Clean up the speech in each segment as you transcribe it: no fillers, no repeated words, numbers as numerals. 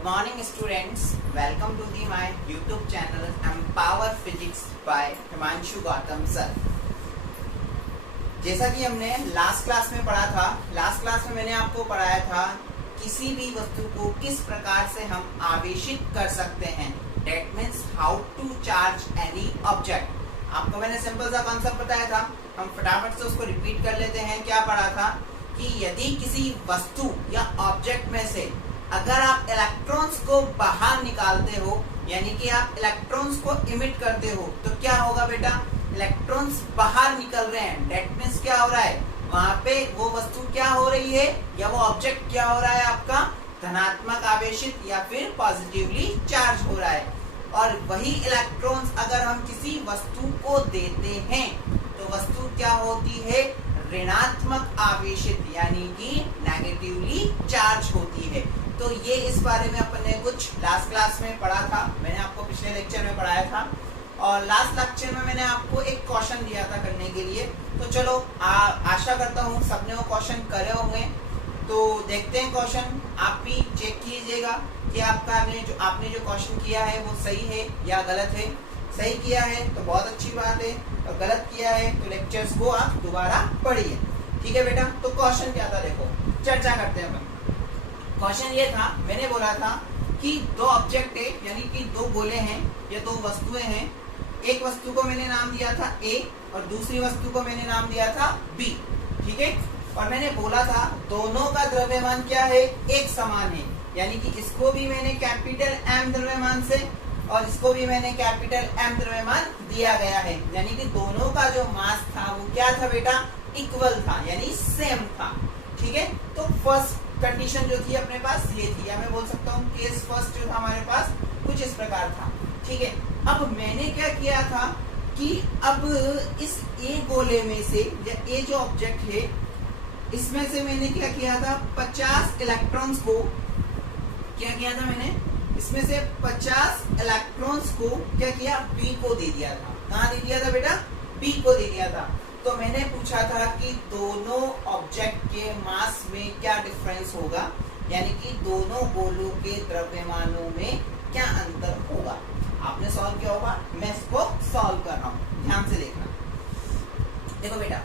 Good morning students, welcome to my YouTube channel Empower Physics by Himanshu Gautam sir. जैसा कि हमने last class में पढ़ा था, लास्ट क्लास में मैंने आपको पढ़ाया था किसी भी वस्तु को किस प्रकार से हम आवेशित कर सकते हैं। That means how to charge any object। आपको मैंने सिंपल सा कॉन्सेप्ट बताया था, हम फटाफट से उसको रिपीट कर लेते हैं। क्या पढ़ा था कि यदि किसी वस्तु या ऑब्जेक्ट में से अगर आप इलेक्ट्रॉन्स को बाहर निकालते हो, यानी कि आप इलेक्ट्रॉन्स को इमिट करते हो, तो क्या होगा बेटा, इलेक्ट्रॉन्स बाहर निकल रहे हैं। दैट मींस क्या हो रहा है, वहां पे वो वस्तु क्या हो रही है या वो ऑब्जेक्ट क्या हो रहा है, आपका धनात्मक आवेशित या फिर पॉजिटिवली चार्ज हो रहा है। और वही इलेक्ट्रॉन्स अगर हम किसी वस्तु को देते हैं तो वस्तु क्या होती है, ऋणात्मक आवेशित यानी कि नेगेटिवली चार्ज होती है। तो ये इस बारे में अपन ने कुछ लास्ट क्लास में पढ़ा था, मैंने आपको पिछले लेक्चर में पढ़ाया था। और लास्ट लेक्चर में मैंने आपको एक क्वेश्चन दिया था करने के लिए। तो चलो आशा करता हूँ सबने वो क्वेश्चन करे होंगे। तो देखते हैं क्वेश्चन, आप भी चेक कीजिएगा कि आपने जो क्वेश्चन किया है वो सही है या गलत है। सही किया है तो बहुत अच्छी बात है, और गलत किया है तो लेक्चर्स को आप दोबारा पढ़िए। ठीक है बेटा, तो क्वेश्चन क्या था देखो, चर्चा करते हैं अपन। क्वेश्चन ये था, मैंने बोला था कि दो ऑब्जेक्ट है, यानी कि दो गोले हैं या दो वस्तुएं हैं। एक वस्तु को मैंने नाम दिया था ए और दूसरी वस्तु को मैंने नाम दिया था बी। ठीक है, और मैंने बोला था दोनों का द्रव्यमान क्या है, एक समान है। यानी कि इसको भी मैंने कैपिटल एम द्रव्यमान से और इसको भी मैंने कैपिटल एम द्रव्यमान दिया गया है। यानी कि दोनों का जो मास था वो क्या था बेटा, इक्वल था, यानी सेम था। ठीक है, तो फर्स्ट कंडीशन जो थी अपने पास ये थी, या मैं बोल सकता हूँ केस फर्स्ट जो था हमारे पास कुछ इस प्रकार था। ठीक है, अब मैंने क्या किया था कि अब इस ए गोले में से या ए जो ऑब्जेक्ट है इसमें से मैंने क्या किया था, 50 इलेक्ट्रॉन्स को क्या किया था, मैंने इसमें से 50 इलेक्ट्रॉन्स को क्या किया, बी को दे दिया था। कहाँ दे दिया था बेटा, बी को दे दिया था। तो मैंने पूछा था कि दोनों ऑब्जेक्ट के मास में क्या डिफरेंस होगा, यानी कि दोनों गोलों के द्रव्यमानों में क्या अंतर होगा। आपने सॉल्व किया होगा, मैं इसको सॉल्व कर रहा हूँ, ध्यान से देखना। देखो बेटा,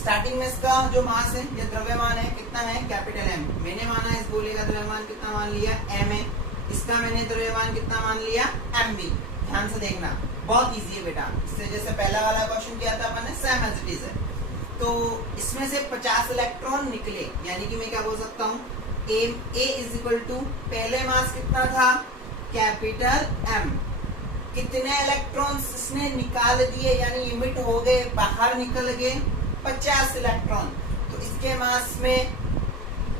स्टार्टिंग में इसका जो मास है या द्रव्यमान है कितना है, कैपिटल एम। मैंने माना इस गोले का द्रव्यमान कितना मान लिया, एम है। इसका मैंने द्रव्यमान कितना मान लिया, एम बी। ध्यान से देखना, बहुत इजी है बेटा। इससे जैसे पहला वाला क्वेश्चन किया था अपने, सेम एज इट इज है। तो इसमें से 50 इलेक्ट्रॉन निकले, यानी कि मैं क्या बोल सकता हूँ, ए इज इक्वल टू पहले मास कितना था, कैपिटल एम। कितने इलेक्ट्रॉन्स इसने निकाल दिए, यानी इमिट हो गए, बाहर निकल गए, 50 इलेक्ट्रॉन। तो इसके मास में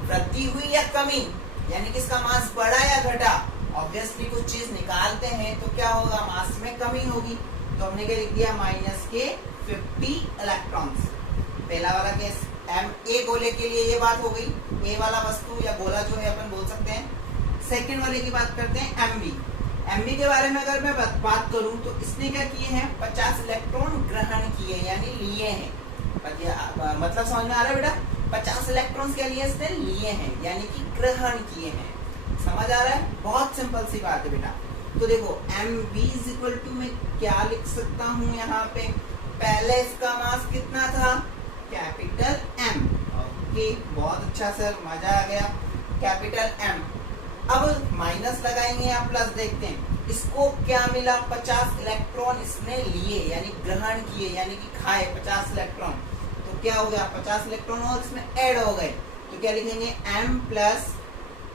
वृद्धि हुई या कमी, यानी कि इसका मास बढ़ा या घटा। ऑब्वियसली कुछ चीज निकालते हैं तो क्या होगा, मास में कमी होगी। तो हमने क्या लिख दिया, माइनस के 50 इलेक्ट्रॉन्स। पहला वाला केस एम ए गोले के लिए ये बात हो गई, ए वाला वस्तु या गोला जो है अपन बोल सकते हैं। सेकंड वाले की बात करते हैं, एमबी के बारे में अगर मैं बात करूं तो इसने क्या किए हैं, 50 इलेक्ट्रॉन ग्रहण किए यानी लिए हैं। मतलब समझ में आ रहा है बेटा, 50 इलेक्ट्रॉन्स क्या लिए, इसने लिए हैं यानी कि ग्रहण किए हैं। समझ आ रहा है, बहुत सिंपल सी बात है बेटा। तो देखो M B is equal to मैं क्या लिख सकता हूँ यहाँ पे, पहले इसका मास कितना था, कैपिटल एम। ओके, बहुत अच्छा सर, मजा आ गया, कैपिटल एम। अब माइनस लगाएंगे या प्लस, देखते हैं इसको क्या मिला, 50 इलेक्ट्रॉन इसने लिए यानी ग्रहण किए, यानी कि खाए 50 इलेक्ट्रॉन। तो क्या हो गया, 50 इलेक्ट्रॉन और इसमें ऐड हो गए। तो क्या लिखेंगे, एम प्लस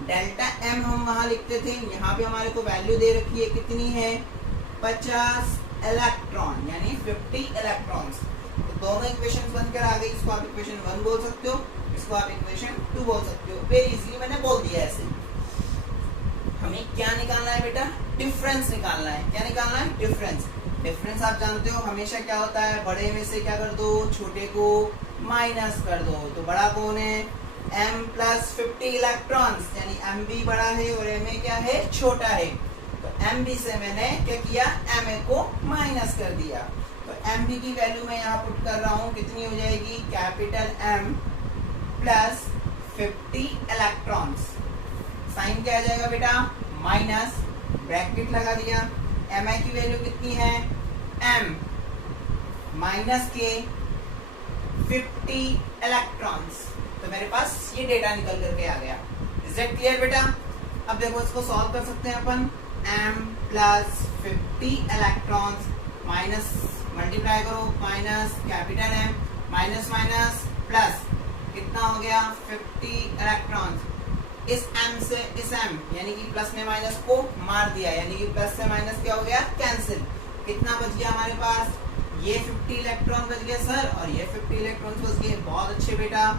डेल्टा एम हम वहां लिखते थे, यहाँ पे हमारे को वैल्यू दे रखी है, कितनी है, 50 इलेक्ट्रॉन यानी 50 इलेक्ट्रॉन्स। तो दोनों इक्वेशन बनकर आ गई। इसको आप इक्वेशन 1 बोल सकते हो, इसको आप इक्वेशन 2 बोल सकते हो। वेरी इजीली मैंने बोल दिया ऐसे। हमें क्या निकालना है बेटा, डिफरेंस निकालना है। क्या निकालना है, डिफरेंस। डिफरेंस आप जानते हो हमेशा क्या होता है, बड़े में से क्या कर दो, छोटे को माइनस कर दो। तो बड़ा कौन है, m प्लस 50 इलेक्ट्रॉन्स, यानी एम बी बड़ा है और एम ए क्या है, छोटा है। तो एम बी से मैंने क्या किया, एम ए को माइनस कर दिया। तो एम बी की वैल्यू मैं यहाँ पुट कर रहा हूँ, कितनी हो जाएगी, capital M plus 50 electrons. Sign क्या आ जाएगा बेटा, माइनस, ब्रैकेट लगा दिया, एम आई की वैल्यू कितनी है, एम माइनस के 50 इलेक्ट्रॉन्स। तो मेरे पास ये डेटा निकल करके आ गया। इज दैट क्लियर बेटा? अब देखो इसको सॉल्व कर सकते हैं अपन, m plus 50 electrons minus, multiply करो, minus capital M minus minus plus, कितना हो गया 50 इलेक्ट्रॉन्स। इस m से इस m यानी कि प्लस ने माइनस को मार दिया, यानी कि प्लस से माइनस क्या हो गया, कैंसिल। कितना बच गया हमारे पास, ये 50 इलेक्ट्रॉन बच गए सर, और ये 50 इलेक्ट्रॉन बच गए। बहुत अच्छे बेटा।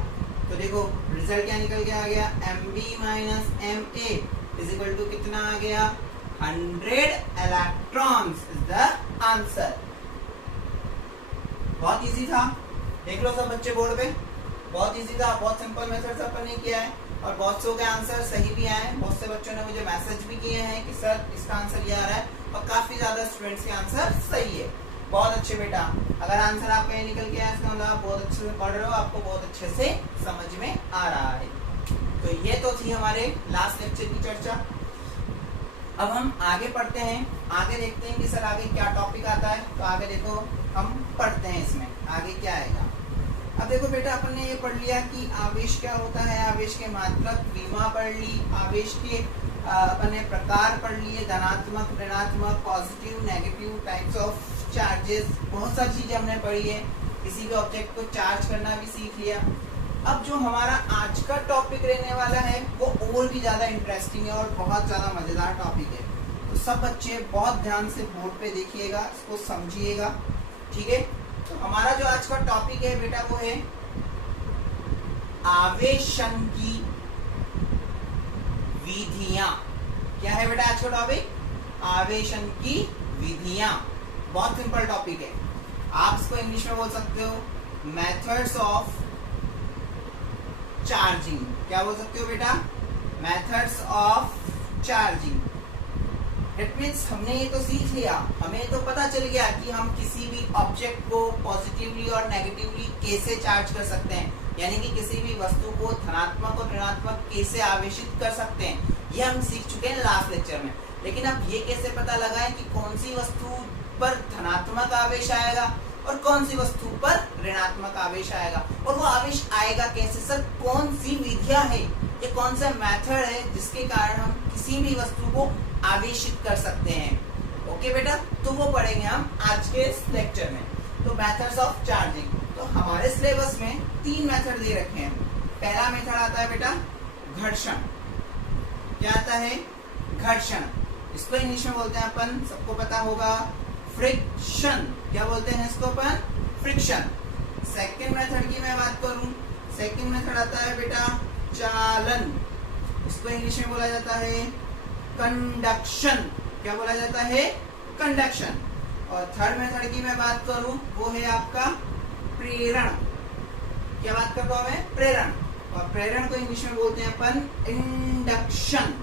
तो देखो रिजल्ट क्या निकल के आ गया, Mb minus Ma is equal to कितना आ गया, 100 इलेक्ट्रॉन्स इज द आंसर। बहुत इजी था, देख लो सब बच्चे बोर्ड पे, बहुत इजी था, बहुत सिंपल मेथड से अपन ने किया है और बहुत से के आंसर सही भी आए। बहुत से बच्चों ने मुझे मैसेज भी किए हैं कि सर इसका आंसर ये आ रहा है, और काफी ज्यादा स्टूडेंट्स के आंसर सही है। बहुत अच्छे बेटा। अगर आंसर आपका ये निकल के आया इसका मतलब आप बहुत अच्छे से पढ़ रहे हो, आपको बहुत अच्छे से समझ में आ रहा है। तो ये तो थी हमारे लास्ट लेक्चर की चर्चा। अब हम आगे पढ़ते हैं, आगे देखते हैं कि सर आगे क्या टॉपिक आता है। तो आगे देखो हम पढ़ते हैं इसमें आगे क्या आएगा। अब देखो बेटा अपन ने ये पढ़ लिया कि आवेश क्या होता है, आवेश के मात्रक, विमा पढ़ ली, आवेश के अपन ने प्रकार पढ़ लिए, धनात्मक, ऋणात्मक, positive, negative types of charges, बहुत सारी चीजें हमने पढ़ी है। किसी भी ऑब्जेक्ट को चार्ज करना भी सीख लिया। अब जो हमारा आज का टॉपिक रहने वाला है वो और भी ज्यादा इंटरेस्टिंग है और बहुत ज्यादा मजेदार टॉपिक है। तो सब बच्चे बहुत ध्यान से बोर्ड पे देखिएगा, इसको समझिएगा, ठीक है। तो हमारा जो आज का टॉपिक है बेटा वो है आवेशन की विधियां। क्या है बेटा आज का टॉपिक, आवेशन की विधियां। बहुत सिंपल टॉपिक है, आप इसको इंग्लिश में बोल सकते हो मेथड्स ऑफ चार्जिंग। क्या बोल सकते हो बेटा, methods of charging. It means हमने ये तो सीख लिया, हमें तो पता चल गया कि हम किसी भी ऑब्जेक्ट को पॉजिटिवली और नेगेटिवली कैसे चार्ज कर सकते हैं, यानी कि किसी भी वस्तु को धनात्मक और ऋणात्मक कैसे आवेशित कर सकते हैं। ये हम सीख चुके हैं लास्ट लेक्चर में। लेकिन अब ये कैसे पता लगाएं कि कौन सी वस्तु पर धनात्मक आवेश आएगा और कौन सी वस्तु पर ऋणात्मक आवेश आएगा, और वो आवेश आएगा कैसे। सर कौन सी विधियां है, ये कौन सा मेथड है जिसके कारण हम किसी भी वस्तु को आवेशित कर सकते हैं। ओके बेटा, तो वो पढ़ेंगे हम आज के इस लेक्चर में। तो मेथड्स ऑफ चार्जिंग, तो हमारे सिलेबस में 3 मेथड दे रखे हैं। पहला मेथड आता है बेटा घर्षण। क्या आता है, घर्षण। इसको इंग्लिश में बोलते हैं अपन, सबको पता होगा, फ्रिक्शन। क्या बोलते हैं इसको अपन, फ्रिक्शन। सेकंड मेथड की मैं बात करूं, सेकंड मेथड आता है बेटा चालन। इसको इंग्लिश में बोला जाता है कंडक्शन। क्या बोला जाता है, कंडक्शन। और थर्ड मेथड की मैं बात करूं वो है आपका प्रेरण। क्या बात करता हूं मैं, प्रेरण। और प्रेरण को इंग्लिश में बोलते हैं अपन इंडक्शन।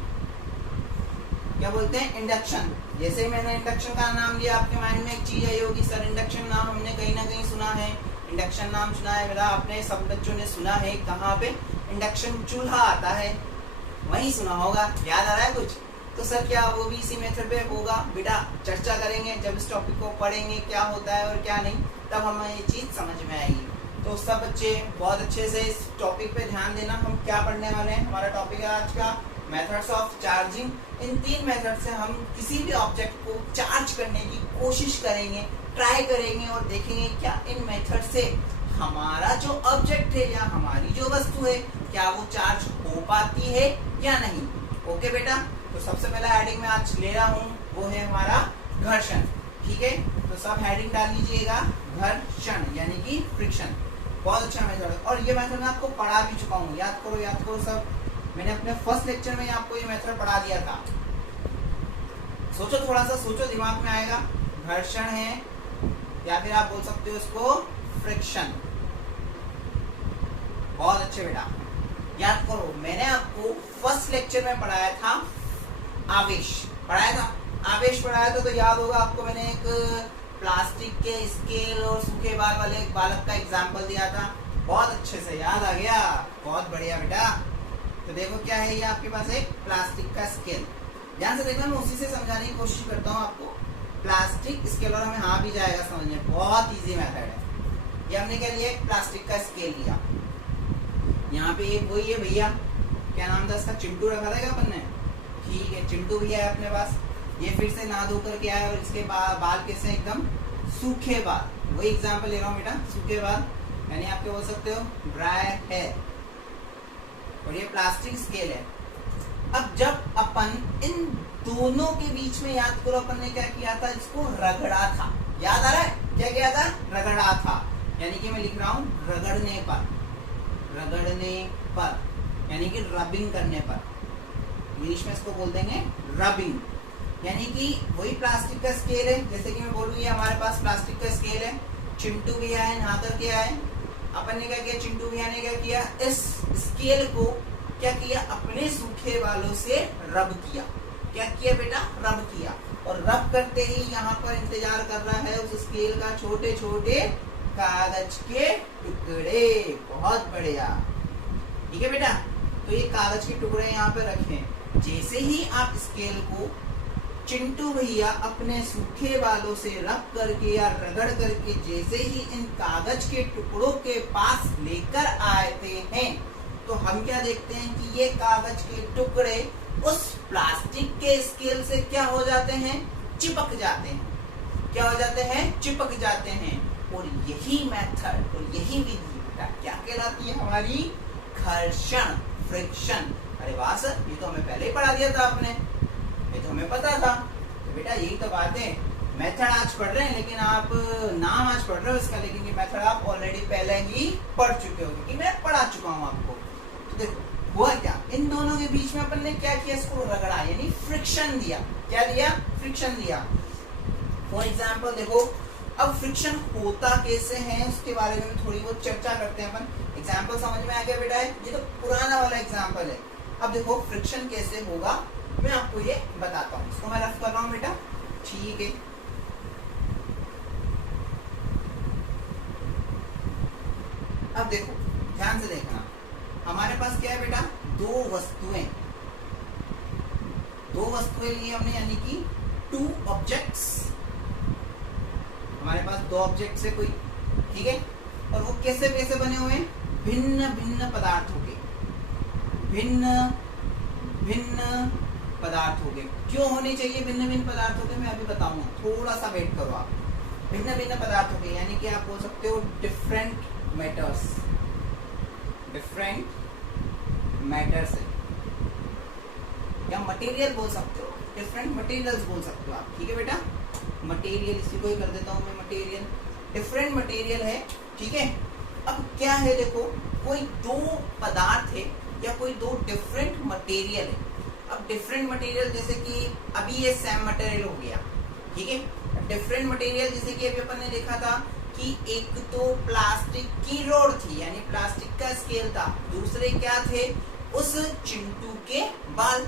क्या बोलते हैं, इंडक्शन। जैसे ही मैंने इंडक्शन का नाम लिया आपके माइंड में एक चीज आई होगी, सर इंडक्शन नाम हमने कहीं ना कहीं सुना है। इंडक्शन नाम सुना है मेरा, आपने सब बच्चों ने सुना है। कहाँ पे, इंडक्शन चूल्हा आता है, वहीं सुना होगा। याद आ रहा है कुछ? तो सर क्या वो भी इसी मेथड पे होगा बेटा? चर्चा करेंगे जब इस टॉपिक को पढ़ेंगे क्या होता है और क्या नहीं, तब हमें ये चीज समझ में आएगी। तो सब बच्चे बहुत अच्छे से इस टॉपिक पे ध्यान देना। हम क्या पढ़ने वाले हैं, हमारा टॉपिक है आज का methods of charging. In 3 method से हम किसी भी ऑब्जेक्ट को चार्ज करने की कोशिश करेंगे, ट्राई करेंगे और देखेंगे क्या इन मेथड से हमारा जो ऑब्जेक्ट है या हमारी जो वस्तु है क्या वो चार्ज हो पाती है या नहीं। ओके बेटा, तो सबसे पहला हेडिंग में आज ले रहा हूँ वो है हमारा घर्षण। ठीक है, तो सब हेडिंग डाल लीजिएगा, घर्षण यानी कि फ्रिक्शन। बहुत अच्छा मेथड, और ये मेथड मैं आपको पढ़ा भी चुका हूँ। याद करो सब, मैंने अपने फर्स्ट लेक्चर में आपको ये मेथड पढ़ा दिया था। सोचो, थोड़ा सा सोचो, दिमाग में आएगा। घर्षण है या फिर आप बोल सकते हो इसको फ्रिक्शन। बहुत अच्छे बेटा, याद करो मैंने आपको फर्स्ट लेक्चर में पढ़ाया था आवेश, पढ़ाया था आवेश पढ़ाया था। तो याद होगा आपको, मैंने एक प्लास्टिक के स्केल और सूखे बाल वाले एक बालक का एग्जाम्पल दिया था। बहुत अच्छे से याद आ गया, बहुत बढ़िया बेटा। तो देखो क्या है, ये आपके पास एक प्लास्टिक का स्केल। ध्यान से देखना, मैं उसी से समझाने की कोशिश करता हूँ आपको। प्लास्टिक स्केल, और हमें हाँ भी जाएगा समझने, बहुत इजी मेथड है। ये हमने क्या लिया, एक प्लास्टिक का स्केल लिया। यहाँ पे एक वही है भैया, क्या नाम था इसका, चिंटू रखा था क्या अपन ने, ठीक है, चिंटू भैया है अपने पास। ये फिर से नहा धो करके आया और इसके बाल कैसे, एकदम सूखे बाल। वही एग्जांपल ले रहा हूँ बेटा, सूखे बाल, यानी आप क्या बोल सकते हो, ड्राई हेयर। और ये प्लास्टिक स्केल है। अब जब अपन इन दोनों के बीच में, याद करो अपन ने क्या किया था, इसको रगड़ा था, याद आ रहा है, क्या किया था, रगड़ा था। यानी कि मैं लिख रहा हूँ रगड़ने पर, रगड़ने पर, यानी कि रबिंग करने पर, इंग्लिश में इसको बोल देंगे रबिंग। यानी कि वही प्लास्टिक का स्केल है, जैसे कि मैं बोलूँ ये हमारे पास प्लास्टिक का स्केल है। चिंटू भैया है, नहा करके आए, अपन ने क्या किया, चिंटू भैया ने क्या किया, इस स्केल को क्या किया, अपने सूखे बालों से रब किया। क्या किया बेटा, रब किया। और रब करते ही यहाँ पर इंतजार कर रहा है उस स्केल का छोटे छोटे कागज के टुकड़े। बहुत बढ़िया, ठीक है बेटा। तो ये कागज के टुकड़े यहाँ पे रखें। जैसे ही आप स्केल को चिंटू भैया अपने सूखे बालों से रब करके या रगड़ करके जैसे ही इन कागज के टुकड़ों के पास लेकर आते हैं, तो हम क्या देखते हैं कि ये कागज के टुकड़े उस प्लास्टिक के स्केल से क्या हो जाते हैं, चिपक जाते हैं। क्या हो जाते हैं, चिपक जाते हैं। और यही मेथड और यही विधि बेटा क्या कहलाती है, हमारी घर्षण, फ्रिक्शन। अरे वाह सर, ये तो हमें पहले ही पढ़ा दिया था आपने, ये तो हमें पता था। तो बेटा यही तो बात है, मेथड आज पढ़ रहे हैं लेकिन आप नाम आज पढ़ रहे हो इसका, लेकिन ये मेथड आप ऑलरेडी पहले ही पढ़ चुके हो, क्योंकि मैं पढ़ा चुका हूँ आपको। तो देखो हुआ क्या, इन दोनों के बीच में अपन ने क्या किया, इसको रगड़ा, यानी फ्रिक्शन दिया। क्या दिया, फ्रिक्शन दिया। फॉर एग्जाम्पल देखो, अब फ्रिक्शन होता कैसे है उसके बारे में थोड़ी बहुत चर्चा करते हैं अपन। एग्जाम्पल समझ में आ गया बेटा, ये तो पुराना वाला एग्जाम्पल है। अब देखो फ्रिक्शन कैसे होगा मैं आपको ये बताता हूँ। इसको मैं रफ कर रहा हूँ बेटा, ठीक है। अब देखो ध्यान से देखना, हमारे पास क्या है बेटा, दो वस्तुएं लिए हमने, यानी कि टू ऑब्जेक्ट्स। हमारे पास दो ऑब्जेक्ट्स है कोई, ठीक है। और वो कैसे कैसे बने हुए हैं, भिन्न भिन्न पदार्थों के, भिन्न भिन्न पदार्थों के। क्यों होने चाहिए भिन्न भिन्न पदार्थों के, मैं अभी बताऊंगा, थोड़ा सा वेट करो आप। भिन्न भिन्न पदार्थों के यानी कि आप बोल सकते हो डिफरेंट मैटर्स, डिफरेंट मैटर्स है, या मटेरियल बोल सकते हो, डिफरेंट मटेरियल्स बोल सकते हो आप, ठीक है बेटा। मटेरियल इसी को ही कर देता हूँ मैं, मटेरियल, डिफरेंट मटेरियल है, ठीक है। अब क्या है देखो, कोई दो पदार्थ है या कोई दो डिफरेंट मटेरियल है। अब डिफरेंट मटेरियल जैसे कि अभी ये सेम मटेरियल हो गया, ठीक है। डिफरेंट मटेरियल जैसे कि अभी अपन ने देखा था कि एक तो प्लास्टिक की रोड थी, यानी प्लास्टिक का स्केल था, दूसरे क्या थे, उस चिंटू के बाल।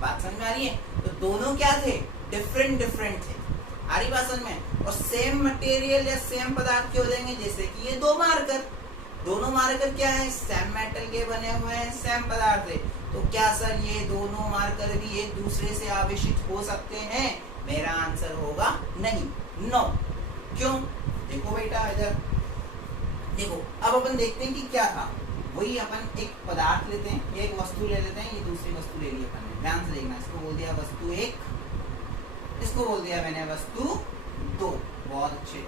बात समझ में आ रही है, तो दोनों क्या थे, डिफरेंट डिफरेंट थे। आ रही बात समझ में। और सेम मटेरियल या सेम पदार्थ के हो जाएंगे, जैसे कि ये दो मार्कर, दोनों मार्कर क्या है, सेम मेटल के बने हुए हैं, सेम पदार्थ है। तो क्या सर ये दोनों मार्कर भी एक दूसरे से आवेशित हो सकते हैं? मेरा आंसर होगा नहीं, नो। क्यों? देखो बेटा इधर देखो, अब अपन देखते हैं कि क्या था। वही अपन एक पदार्थ लेते हैं, एक वस्तु ले लेते हैं, ये दूसरी वस्तु ले ली अपन ने। ध्यान से देखना, इसको बोल दिया वस्तु एक, इसको बोल दिया मैंने वस्तु दो। बहुत अच्छे।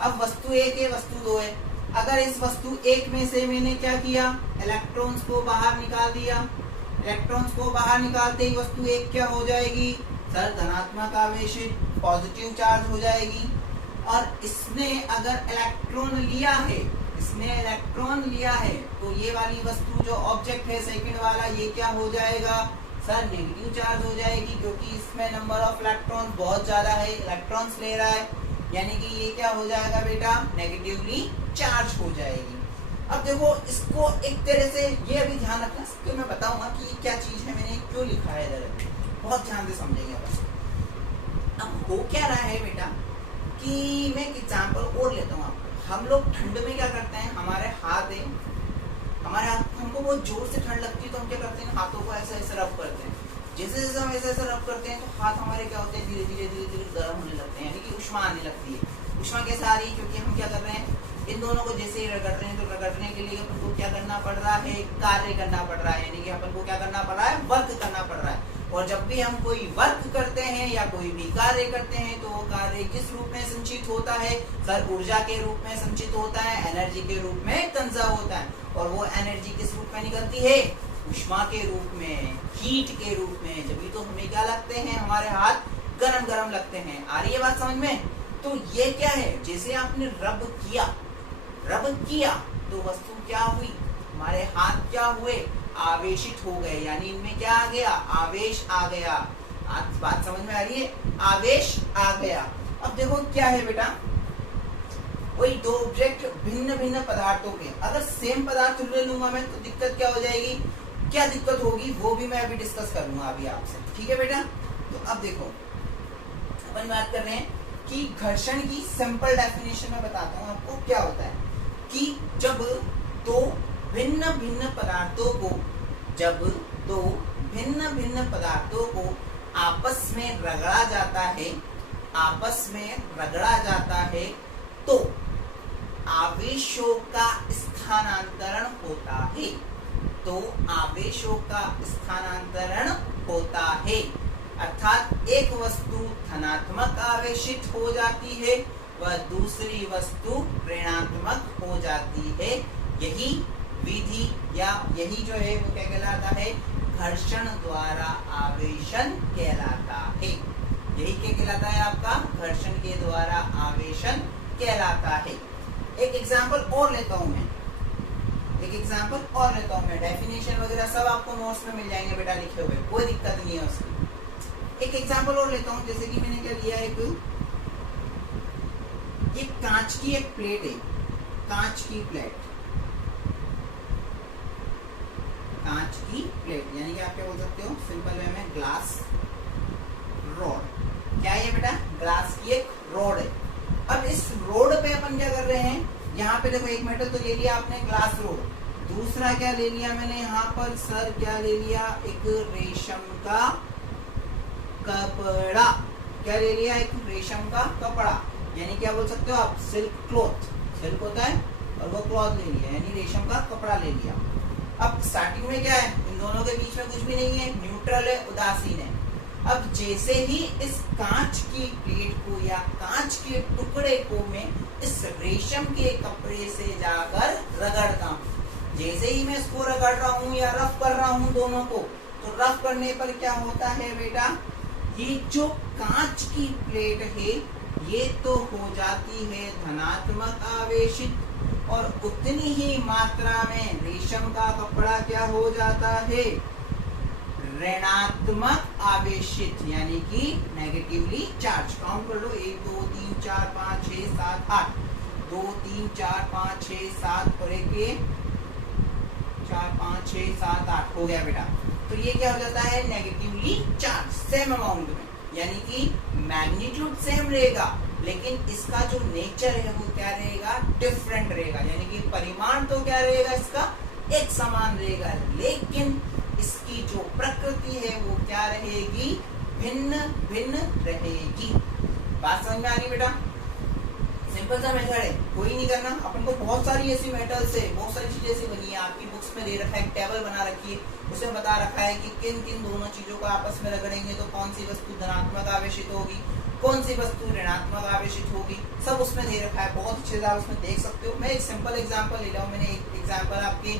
अब वस्तु एक है, वस्तु दो है। अगर इस वस्तु एक में से मैंने क्या किया, इलेक्ट्रॉन्स को बाहर निकाल दिया, इलेक्ट्रॉन्स को बाहर निकालते ही वस्तु एक क्या हो जाएगी सर, धनात्मक आवेशित, पॉजिटिव चार्ज हो जाएगी। और इसने अगर इलेक्ट्रॉन लिया है, इसने इलेक्ट्रॉन लिया है, तो ये वाली वस्तु जो ऑब्जेक्ट है सेकंड वाला, ये क्या हो जाएगा सर, नेगेटिव चार्ज हो जाएगी, क्योंकि इसमें नंबर ऑफ इलेक्ट्रॉन बहुत ज्यादा है, इलेक्ट्रॉन्स ले रहा है, यानी कि ये क्या हो जाएगा बेटा, नेगेटिवली चार्ज हो जाएगी। अब देखो इसको एक तरह से, ये अभी ध्यान रखना, क्योंकि मैं बताऊंगा कि ये क्या चीज है, मैंने क्यों लिखा है इधर, बहुत ध्यान से समझेंगे बस। अब हो क्या रहा है बेटा कि मैं एक एग्जाम्पल और लेता हूँ आपको। हम लोग ठंड में क्या करते हैं, हमारे हाथ है, हमारे हाथ हमको बहुत जोर से ठंड लगती है तो हम क्या करते हैं, हाथों को ऐसे ऐसे रब करते हैं। जैसे जैसे हम ऐसे ऐसे रब करते हैं तो हाथ हमारे क्या होते हैं, धीरे धीरे धीरे धीरे गर्म होने लगते हैं, यानी कि उष्मा आने लगती है। उष्मा कैसे आ रही है, क्योंकि हम क्या कर रहे हैं, इन दोनों को जैसे ही रगड़ रहे हैं तो रगड़ने के लिए अपन को क्या करना पड़ रहा है, कार्य करना पड़ रहा है, यानी कि अपन को क्या करना पड़ रहा है, वर्क करना पड़ रहा है। और जब भी हम कोई वर्क करते हैं या कोई भी कार्य करते हैं तो वो कार्य किस रूप में संचित होता है, सर ऊर्जा के रूप में संचित होता है, एनर्जी के रूप में कंजर्व होता है। और वो एनर्जी किस रूप में निकलती है, उष्मा के रूप में, हीट के रूप में। जब भी तो हमें क्या लगते हैं, हमारे हाथ गरम गरम लगते हैं। आ रही है बात समझ में? तो ये क्या है, जैसे आपने रब किया तो वस्तु क्या हुई, हमारे हाथ क्या हुए, आवेशित हो गए, यानी इनमें क्या आ गया, आवेश आ गया। आज बात समझ में आ रही है, आवेश आ गया। अब देखो क्या है बेटा, वही दो ऑब्जेक्ट भिन्न भिन्न पदार्थों के, अगर सेम पदार्थ ले लूंगा मैं तो दिक्कत क्या हो जाएगी, क्या दिक्कत होगी वो भी मैं अभी डिस्कस करूंगा अभी आपसे, ठीक है बेटा। तो अब देखो अपन बात कर रहे हैं कि घर्षण की सिंपल डेफिनेशन में बताता हूँ आपको क्या होता है, कि जब दो भिन्न भिन्न पदार्थों को आपस में रगड़ा जाता है तो आवेशों का स्थानांतरण होता है। अर्थात एक वस्तु धनात्मक आवेशित हो जाती है व दूसरी वस्तु ऋणात्मक हो जाती है। यही विधि या यही जो है वो क्या कहलाता है, घर्षण द्वारा आवेशन कहलाता है। यही क्या कहलाता है आपका, घर्षण के द्वारा आवेशन कहलाता है। एक एग्जांपल और लेता हूं मैं, डेफिनेशन वगैरह सब आपको नोट्स में मिल जाएंगे बेटा लिखे हुए, कोई दिक्कत नहीं है उसकी। एक एग्जांपल और लेता हूं, जैसे कि मैंने क्या लिया, एक कांच की एक प्लेट है, कांच की प्लेट यानी कि आप क्या बोल सकते हो सिंपल वे में, ग्लास रॉड। क्या है बेटा, ग्लास की एक रॉड है। अब इस रोड पे अपन क्या कर रहे हैं, यहाँ पे देखो एक मेटल तो ले लिया आपने, ग्लास रोड। दूसरा क्या ले लिया मैंने यहाँ पर, सर क्या ले लिया, एक रेशम का कपड़ा। क्या ले लिया, एक रेशम का कपड़ा, यानी क्या बोल सकते हो आप, सिल्क क्लॉथ। सिल्क होता है और वो क्लॉथ ले लिया, यानी रेशम का कपड़ा ले लिया। अब स्टार्टिंग में क्या है, इन दोनों के बीच में कुछ भी नहीं है, न्यूट्रल है, उदासीन है। अब जैसे ही इस कांच की प्लेट को या कांच के टुकड़े को मैं इस रेशम के कपड़े से जाकर रगड़ता हूँ, जैसे ही मैं इसको रगड़ रहा हूँ या रफ कर रहा हूँ दोनों को, तो रफ करने पर क्या होता है बेटा, ये जो कांच की प्लेट है ये तो हो जाती है धनात्मक आवेशित, और उतनी ही मात्रा में रेशम का कपड़ा क्या हो जाता है, ऋणात्मक आवेशित, यानी कि नेगेटिवली चार्ज। काउंट कर लो, 1 2 3 4 5 6 7 8, 2 3 4 5 6 7 और 1 4 5 6 7 8 हो गया बेटा। तो ये क्या हो जाता है, नेगेटिवली चार्ज, सेम अमाउंट में, यानी कि मैग्नीट्यूड सेम रहेगा लेकिन इसका जो नेचर है वो क्या रहेगा, डिफरेंट रहेगा। यानी कि परिमाण तो क्या रहेगा, इसका एक समान रहेगा, लेकिन इसकी जो प्रकृति है वो क्या रहेगी, भिन्न भिन्न रहेगी। बात समझ में आ रही बेटा? सिंपल सा मेथड है, कोई नहीं करना। अपन को बहुत सारी ऐसी मेटल्स है, बहुत सारी चीजें ऐसी बनी है, आपकी बुक्स में दे रखा है, एक टेबल बना रखी है, उसमें बता रखा है कि किन किन दोनों चीजों को आपस में रगड़ेंगे तो कौन सी वस्तु धनात्मक आवेशित होगी, कौन सी वस्तु ऋणात्मक आवेशित होगी, सब उसमें दे रखा है। बहुत अच्छे से आप उसमें देख सकते हो। मैं एक सिंपल एग्जांपल ले रहा हूँ, मैंने एक एग्जांपल आपकी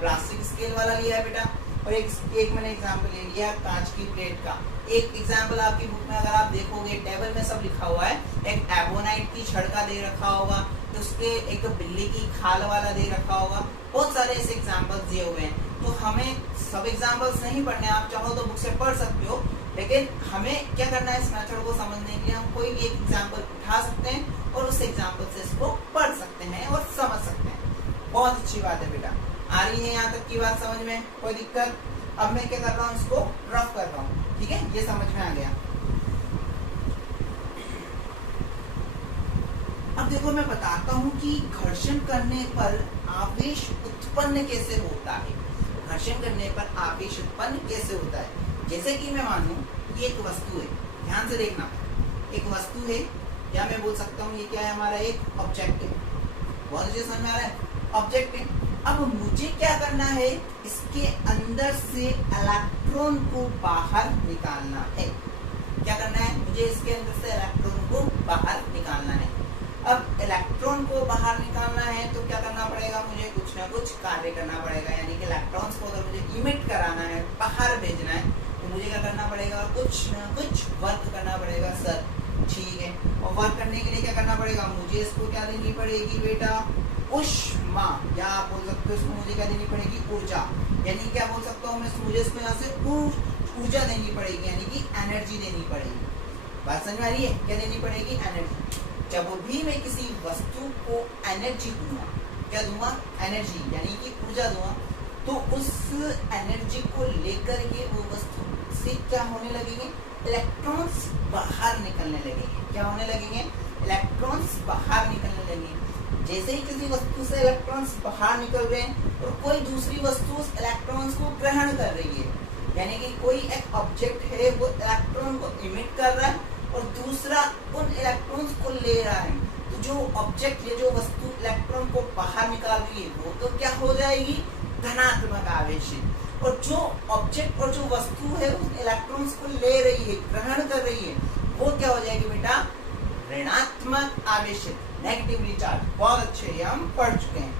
प्लास्टिक स्केल वाला लिया है बेटा, और एक मैंने एग्जांपल ले लिया कांच की प्लेट का। एक एग्जांपल आपकी बुक में अगर आप देखोगे टेबल में सब लिखा हुआ है, एक एबोनाइट की छड़ का दे रखा होगा, तो उसके एक बिल्ली की खाल वाला दे रखा होगा, बहुत सारे ऐसे एग्जांपल्स दिए हुए हैं। तो हमें सब एग्जांपल्स नहीं पढ़ने, आप चाहो तो बुक से पढ़ सकते हो, लेकिन हमें क्या करना है, इस मेथड को समझने के लिए हम कोई भी एक एग्जांपल उठा सकते हैं और उस एग्जांपल से इसको पढ़ सकते हैं और समझ सकते हैं। बहुत अच्छी बात है बेटा। आ रही है यहाँ तक की बात समझ में, कोई दिक्कत? अब मैं क्या कर रहा हूँ, इसको रफ कर रहा हूँ, ठीक है, ये समझ में आ गया। अब देखो मैं बताता हूँ कि घर्षण करने पर आवेश उत्पन्न कैसे होता है। घर्षण करने पर आवेश उत्पन्न कैसे होता है। जैसे कि मैं मानूं कि एक वस्तु है, ध्यान से देखना, एक वस्तु है, या मैं बोल सकता हूँ ये क्या है, हमारा एक ऑब्जेक्ट है। बहुत अच्छे समझ में आ रहा है, ऑब्जेक्ट है। अब मुझे क्या करना है, इसके अंदर से इलेक्ट्रॉन को बाहर निकालना है। क्या करना है, मुझे इसके अंदर से इलेक्ट्रॉन को बाहर निकालना है। अब इलेक्ट्रॉन को बाहर निकालना है तो क्या करना पड़ेगा, मुझे कुछ ना कुछ कार्य करना पड़ेगा, यानी कि इलेक्ट्रॉन्स को अगर मुझे इमिट कराना है, बाहर भेजना है, तो मुझे क्या करना पड़ेगा, कुछ ना कुछ वर्क करना पड़ेगा सर। ठीक है, और वर्क करने के लिए क्या करना पड़ेगा, मुझे इसको क्या देनी पड़ेगी बेटा, ऊष्मा, या आप बोल सकते हो इसको मुझे क्या देनी पड़ेगी, ऊर्जा। यानी क्या बोल सकता हूँ मैं, मुझे इसको यहाँ से ऊर्जा देनी पड़ेगी, यानी कि एनर्जी देनी पड़ेगी। बात समझ में आ रही है, क्या देनी पड़ेगी, एनर्जी। जब भी मैं किसी वस्तु को एनर्जी दूंगा, क्या दूंगा, एनर्जी यानी कि ऊर्जा दूंगा, तो उस एनर्जी को लेकर के वो वस्तु से क्या होने लगेंगे, इलेक्ट्रॉन्स बाहर निकलने लगेंगे। क्या होने लगेंगे, इलेक्ट्रॉन्स बाहर निकलने लगेंगे। जैसे ही किसी वस्तु से इलेक्ट्रॉन्स बाहर निकल रहे हैं और कोई दूसरी वस्तु उस इलेक्ट्रॉन्स को ग्रहण कर रही है, यानी कि कोई एक ऑब्जेक्ट है वो इलेक्ट्रॉन को इमिट कर रहा है और दूसरा उन इलेक्ट्रॉन्स को ले रहा है, तो जो ऑब्जेक्ट या जो वस्तु इलेक्ट्रॉन को बाहर निकाल रही है वो तो क्या हो जाएगी, धनात्मक आवेशित। और जो ऑब्जेक्ट और जो वस्तु है उस इलेक्ट्रॉन्स को ले रही है, ग्रहण कर रही है, वो क्या हो जाएगी बेटा, ऋणात्मक आवेशित, नेगेटिवली चार्ज। बहुत अच्छे, ये हम पढ़ चुके हैं।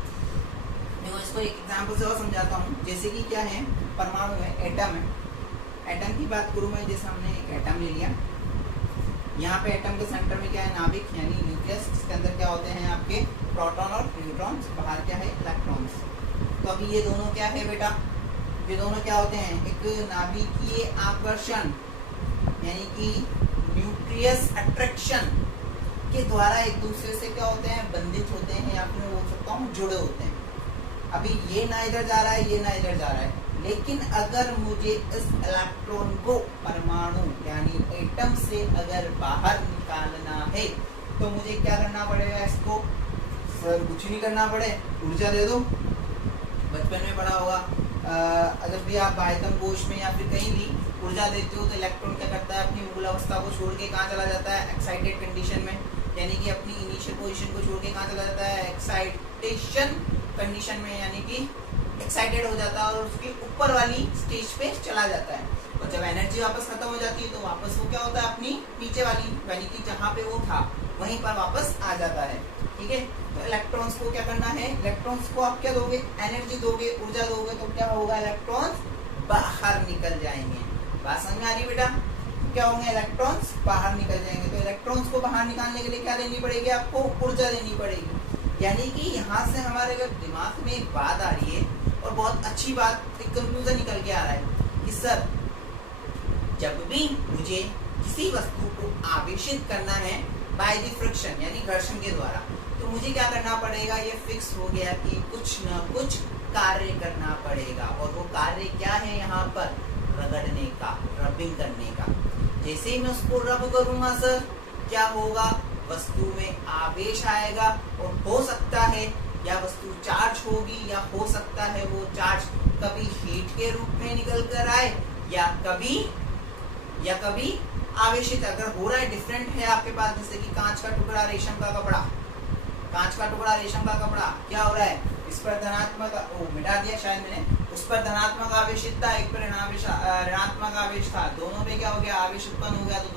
मैं इसको एक एग्जांपल से और समझाता हूँ। जैसे कि क्या है, परमाणु है, एटम है। एटम की बात करूँ मैं, जैसे हमने एक एटम ले लिया, यहाँ पे एटम के सेंटर में क्या है, नाभिक यानी न्यूक्लियस, जिसके अंदर क्या होते हैं आपके प्रोटॉन और न्यूट्रॉन्स, बाहर क्या है, इलेक्ट्रॉन्स। तो अभी ये दोनों क्या है बेटा, ये दोनों क्या होते हैं, एक नाभिकीय आकर्षण यानी कि न्यूक्लियस अट्रैक्शन के द्वारा एक दूसरे से क्या होते हैं, बंधित होते हैं, या फिर बोल सकता हूँ जुड़े होते हैं। अभी ये ना इधर जा रहा है, ये ना इधर जा रहा है, लेकिन अगर मुझे इस इलेक्ट्रॉन को परमाणु यानी एटम से अगर बाहर निकालना है तो मुझे क्या करना पड़ेगा, इसको सर कुछ नहीं करना पड़े, ऊर्जा दे दो। बचपन में पढ़ा होगा, अगर भी आप बाह्यतम कोश में या फिर कहीं भी ऊर्जा देते हो तो इलेक्ट्रॉन क्या करता है, अपनी मूल अवस्था को छोड़ के कहाँ चला जाता है, एक्साइटेड कंडीशन में, यानी कि अपनी इनिशियल पोजीशन को छोड़ के कहाँ चला जाता है, एक्साइटेशन कंडीशन में, यानी कि एक्साइटेड हो जाता है और उसके ऊपर वाली स्टेज पे चला जाता है। और जब एनर्जी वापस खत्म हो जाती है तो वापस वो क्या होता है, अपनी नीचे वाली यानी कि जहाँ पे वो था वहीं पर वापस आ जाता है। ठीक है, तो इलेक्ट्रॉन्स को क्या करना है, इलेक्ट्रॉन्स को आप क्या दोगे, एनर्जी दोगे, ऊर्जा दोगे, तो क्या होगा, इलेक्ट्रॉन्स बाहर निकल जाएंगे। बात समझ में आ रही है बेटा, क्या होंगे, इलेक्ट्रॉन्स बाहर निकल जाएंगे। तो इलेक्ट्रॉन्स को बाहर निकालने के लिए क्या देनी पड़ेगी, आपको ऊर्जा देनी पड़ेगी। यानी कि यहाँ से हमारे अगर दिमाग में एक बात आ रही है और बहुत अच्छी बात, एक कंक्लूजन निकल के आ रहा है कि सर जब भी मुझे किसी वस्तु को आवेशित करना है बाय द फ्रिक्शन यानी घर्षण के द्वारा, तो मुझे क्या करना पड़ेगा, ये फिक्स हो गया कि कुछ न कुछ कार्य करना पड़ेगा। और वो कार्य क्या है, यहाँ पर रगड़ने का, रबिंग करने का। जैसे ही मैं उसको रब करूंगा सर, क्या होगा, वस्तु में आवेश आएगा और हो सकता है या वस्तु चार्ज होगी या हो सकता है वो चार्ज कभी हीट के रूप में निकल कर आए या कभी आवेशित अगर हो रहा है, डिफरेंट है आपके पास, जैसे कि कांच का टुकड़ा, रेशम का कपड़ा, कांच का टुकड़ा, रेशम का कपड़ा, क्या हो रहा है, इस पर धनात्मक, मिटा दिया शायद मैंने, उस पर धनात्मक आवेशित था, एक पर ऋणात्मक आवेश था, दोनों पे क्या हो गया, आवेश उत्पन्न हो गया, तो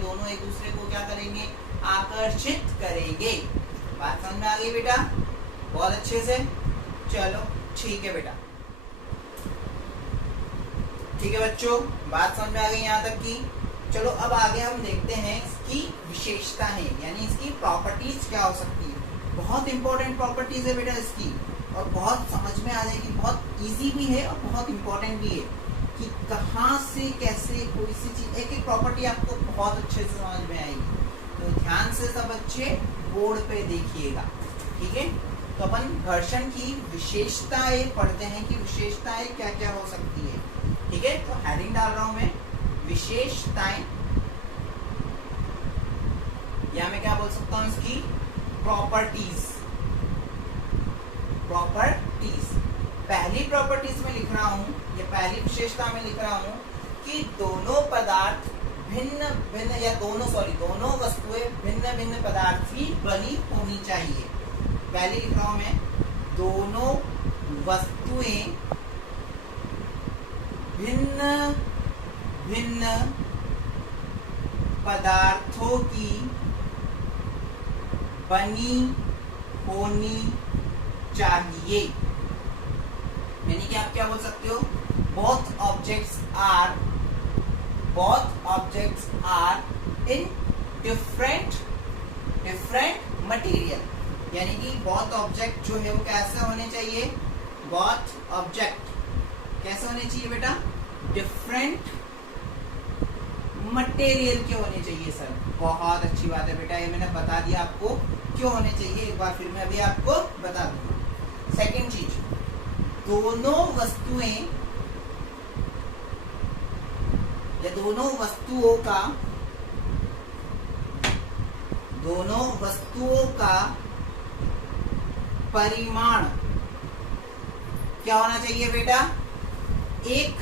दोनों एक दूसरे को क्या करेंगे, आकर्षित करेंगे। बात समझ में आ गई बेटा, बहुत अच्छे से, चलो ठीक है बेटा, ठीक है बच्चों, बात समझ में आ गई यहाँ तक की। चलो अब आगे हम देखते हैं इसकी विशेषताएं, यानी इसकी प्रॉपर्टीज क्या हो सकती है। बहुत इंपॉर्टेंट प्रॉपर्टीज है बेटा इसकी, और बहुत समझ में आ जाएगी, बहुत इजी भी है और बहुत इंपॉर्टेंट भी है कि कहाँ से कैसे कोई सी चीज, एक एक प्रॉपर्टी आपको बहुत अच्छे से समझ में आएगी। तो ध्यान से सब बच्चे बोर्ड पे देखिएगा, ठीक है। तो अपन घर्षण की विशेषताएं पढ़ते हैं कि विशेषताएं क्या क्या हो सकती है, ठीक है। तो हेडिंग डाल रहा हूं मैं, विशेषताएं, या मैं क्या बोल सकता हूं इसकी, प्रॉपर्टीज। पहली प्रॉपर्टीज में लिख रहा हूँ, ये पहली विशेषता में लिख रहा हूँ कि दोनों पदार्थ भिन्न भिन्न या दोनों वस्तुएं भिन्न भिन्न पदार्थ की बनी होनी चाहिए। पहले लिख रहा हूं मैं, दोनों वस्तुएं भिन्न भिन्न पदार्थों की बनी होनी चाहिए। यानी कि आप क्या बोल सकते हो, both objects are in different material। यानी कि both object जो है वो कैसे होने चाहिए, both object कैसे होने चाहिए बेटा, डिफरेंट मटेरियल के होने चाहिए। सर बहुत अच्छी बात है बेटा, ये मैंने बता दिया आपको क्यों होने चाहिए, एक बार फिर मैं अभी आपको बता दूंगा। सेकंड चीज, दोनों वस्तुएं या दोनों वस्तुओं का परिमाण क्या होना चाहिए बेटा, एक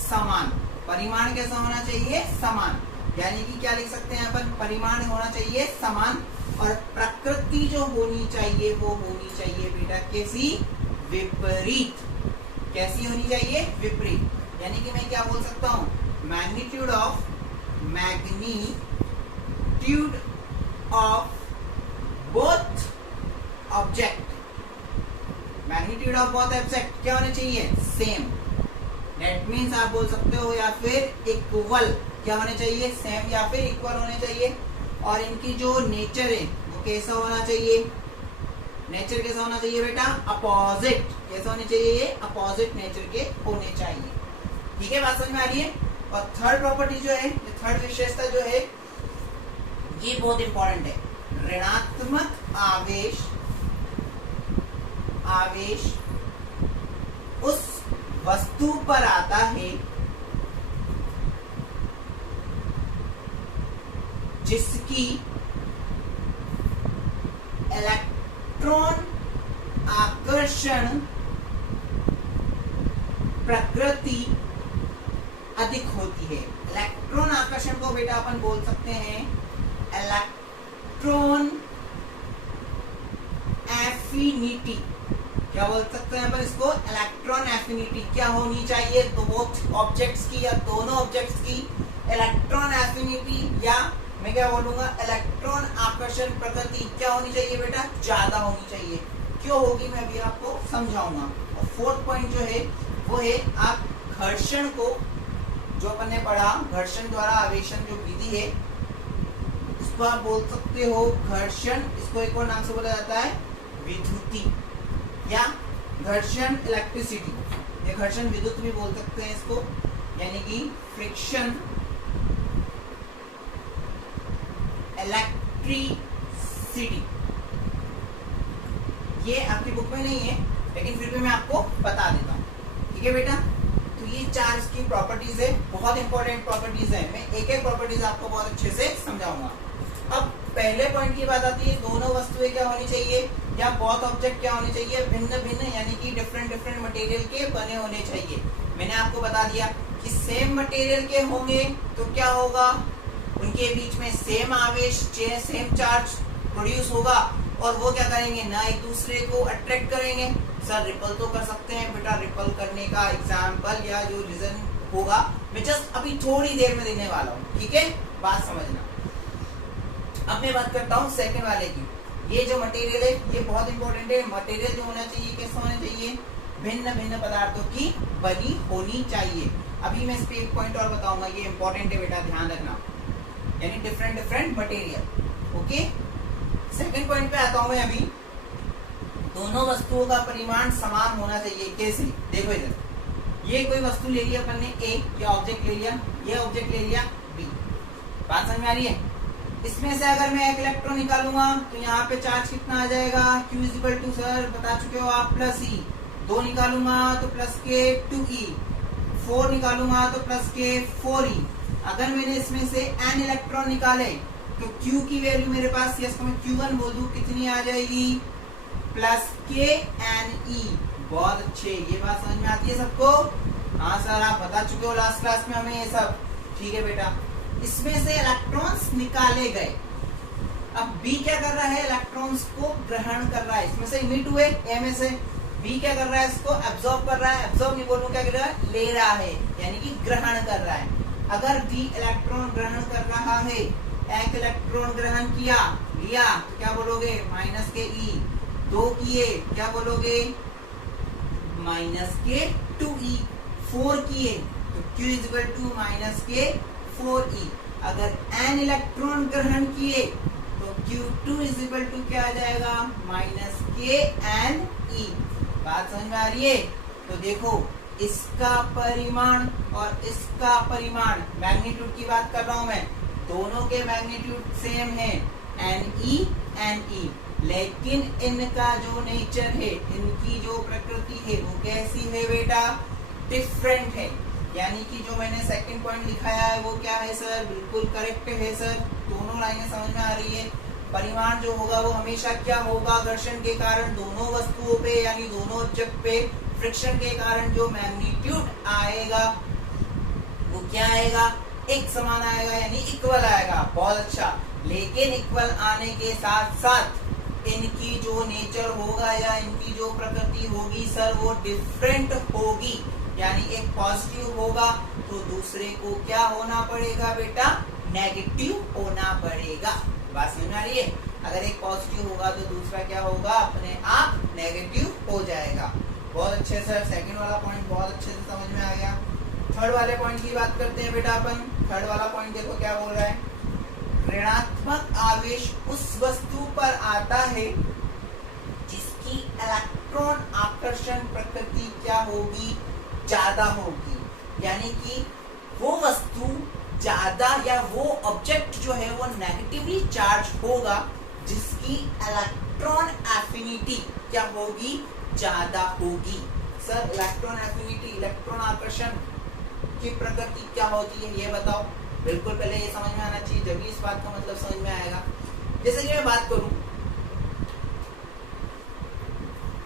समान। परिमाण कैसा होना चाहिए, समान। यानी कि क्या लिख सकते हैं अपन, परिमाण होना चाहिए समान, और प्रकृति जो होनी चाहिए वो होनी चाहिए बेटा कैसी, विपरीत। कैसी होनी चाहिए, विपरीत। यानी कि मैं क्या बोल सकता हूं, मैग्नीट्यूड ऑफ बोथ ऑब्जेक्ट क्या होने चाहिए, सेम। दैट मीन्स आप बोल सकते हो या फिर इक्वल, क्या होने चाहिए, सेम या फिर इक्वल होने चाहिए। और इनकी जो नेचर है वो कैसा होना चाहिए, नेचर कैसा होना चाहिए बेटा, अपोजिट। कैसा होने चाहिए, ये अपोजिट नेचर के होने चाहिए। ठीक है, बात समझ में आ रही है। और थर्ड प्रॉपर्टी जो है, थर्ड विशेषता जो है, ये बहुत इंपॉर्टेंट है। ऋणात्मक आवेश उस वस्तु पर आता है जिसकी इलेक्ट्रॉन आकर्षण प्रकृति अधिक होती है। इलेक्ट्रॉन आकर्षण को बेटा अपन बोल सकते हैं इलेक्ट्रॉन एफिनिटी। क्या बोल सकते हैं अपन इसको, इलेक्ट्रॉन एफिनिटी। क्या होनी चाहिए, तो बोथ ऑब्जेक्ट्स की या दोनों ऑब्जेक्ट्स की इलेक्ट्रॉन एफिनिटी, या मैं क्या बोलूंगा, इलेक्ट्रॉन आकर्षण प्रकृति क्या होनी चाहिए बेटा, ज्यादा होनी चाहिए। क्यों होगी मैं अभी आपको समझाऊंगा। और फोर्थ पॉइंट जो है वो है, आप घर्षण को, जो अपन ने पढ़ा, घर्षण द्वारा आवेशन जो विधि है उसको आप बोल सकते हो घर्षण। इसको एक और नाम से बोला जाता है विद्युती, या घर्षण इलेक्ट्रिसिटी, या घर्षण विद्युत भी बोल सकते हैं इसको। यानी कि फ्रिक्शन इलेक्ट्रिसिटी। ये आपकी बुक में नहीं है लेकिन फिर भी मैं आपको बता देता हूँ। ठीक है बेटा, तो ये चार इसकी प्रॉपर्टीज है, बहुत इंपॉर्टेंट प्रॉपर्टीज है। मैं एक एक प्रॉपर्टीज आपको बहुत अच्छे से समझाऊंगा। अब पहले पॉइंट की बात आती है, दोनों वस्तुएं क्या होनी चाहिए, या बोथ ऑब्जेक्ट क्या होने चाहिए, भिन्न भिन्न, यानी कि डिफरेंट मटेरियल के बने होने चाहिए। मैंने आपको बता दिया कि सेम मटेरियल के होंगे तो क्या होगा, उनके बीच में सेम आवेश, सेम चार्ज प्रोड्यूस होगा, और वो क्या करेंगे ना, एक दूसरे को अट्रैक्ट करेंगे। सर रिपल तो कर सकते हैं बेटा, रिपल करने का एग्जाम्पल या जो रीजन होगा मैं जस्ट अभी थोड़ी देर में देने वाला हूँ। ठीक है, बात समझना। अब मैं बात करता हूँ सेकंड वाले की। ये जो मटेरियल है ये बहुत इंपॉर्टेंट है। मटेरियल जो होना चाहिए कैसा होना चाहिए, भिन्न भिन्न पदार्थों की बनी होनी चाहिए। अभी मैं इस पे एक पॉइंट और बताऊंगा, ये इंपॉर्टेंट है बेटा, ध्यान रखना। यानी different material. Okay, second point पे आता हूं मैं अभी। दोनों वस्तुओं का परिमाण समान होना चाहिए। कैसे, देखो इधर, ये कोई वस्तु ले लिया अपन ने ए, ये ऑब्जेक्ट ले लिया, ये ऑब्जेक्ट ले लिया बी। बात समझ में आ रही है। इसमें से अगर मैं एक इलेक्ट्रॉन निकालूंगा तो यहाँ पे चार्ज कितना आ जाएगा, Q इक्वल टू, सर बता चुके हो आप, प्लस ई। 2 निकालूंगा तो प्लस के 2e, 4 निकालूंगा तो प्लस के 4e। अगर मैंने इसमें से n इलेक्ट्रॉन निकाले तो Q की वैल्यू मेरे पास, इसको मैं Q1 बोल दूं, कितनी आ जाएगी, प्लस के n e। बहुत अच्छे, ये बात समझ में आती है सबको? हाँ सर, आप बता चुके हो लास्ट क्लास में हमें ये सब। ठीक है बेटा, इसमें से इलेक्ट्रॉन्स निकाले गए। अब बी क्या कर रहा है? इलेक्ट्रॉन्स को ग्रहण कर रहा है। इसमें से इमिट हुए ए में से, बी क्या कर रहा है? इसको एब्जॉर्ब कर रहा है। एब्जॉर्ब नहीं बोलूं, क्या कर रहा है? ले रहा है, यानी कि ग्रहण कर रहा है। अगर बी इलेक्ट्रॉन ग्रहण कर रहा है, एक इलेक्ट्रॉन ग्रहण किया, लिया, तो क्या बोलोगे? माइनस के ई। दो किए, क्या बोलोगे? माइनस के 2e। 4 किए तो Q is equal to minus के 4e। अगर n इलेक्ट्रॉन ग्रहण किए तो Q2 इज इक्वल टू क्या आ जाएगा? माइनस के ne। बात समझ में आ रही है? तो देखो, इसका परिमाण और इसका परिमाण, मैग्नीट्यूड की बात कर रहा हूं मैं, दोनों के मैग्नीट्यूड सेम है, ne, लेकिन इनका जो नेचर है, इनकी जो प्रकृति है, वो कैसी है बेटा? डिफरेंट है। यानी कि जो मैंने सेकंड पॉइंट दिखाया है वो क्या है सर? बिल्कुल करेक्ट है सर। दोनों लाइनें समझ में आ रही है। परिमाण जो होगा वो हमेशा क्या होगा? घर्षण के कारण दोनों वस्तुओं पे, यानी दोनों ऑब्जेक्ट पे फ्रिक्शन के कारण जो मैग्नीट्यूड आएगा वो क्या आएगा? एक समान आएगा, यानी इक्वल आएगा। बहुत अच्छा। लेकिन इक्वल आने के साथ साथ इनकी जो नेचर होगा या इनकी जो प्रकृति होगी सर, वो डिफरेंट होगी। यानी एक पॉजिटिव होगा तो दूसरे को क्या होना पड़ेगा बेटा? नेगेटिव होना पड़ेगा। बात समझ में आ रही है? अगर एक पॉजिटिव होगा तो दूसरा क्या होगा? अपने आप नेगेटिव हो जाएगा। बहुत अच्छे सर, सेकंड वाला पॉइंट बहुत अच्छे से समझ में आ गया। थर्ड वाले पॉइंट की बात करते हैं बेटा अपन। थर्ड वाला पॉइंट देखो क्या बोल रहा है? ऋणात्मक आवेश उस वस्तु पर आता है जिसकी इलेक्ट्रॉन आकर्षण प्रकृति क्या होगी? ज्यादा होगी। यानी कि वो वस्तु ज्यादा, या वो ऑब्जेक्ट जो है वो नेगेटिवली चार्ज होगा जिसकी इलेक्ट्रॉन एफिनिटी क्या होगी? ज्यादा होगी। सर, इलेक्ट्रॉन एफिनिटी, इलेक्ट्रॉन आकर्षण की प्रकृति क्या होती है ये बताओ। बिल्कुल पहले ये समझ में आना चाहिए, जब इस बात का मतलब समझ में आएगा। जैसे कि मैं बात करूं,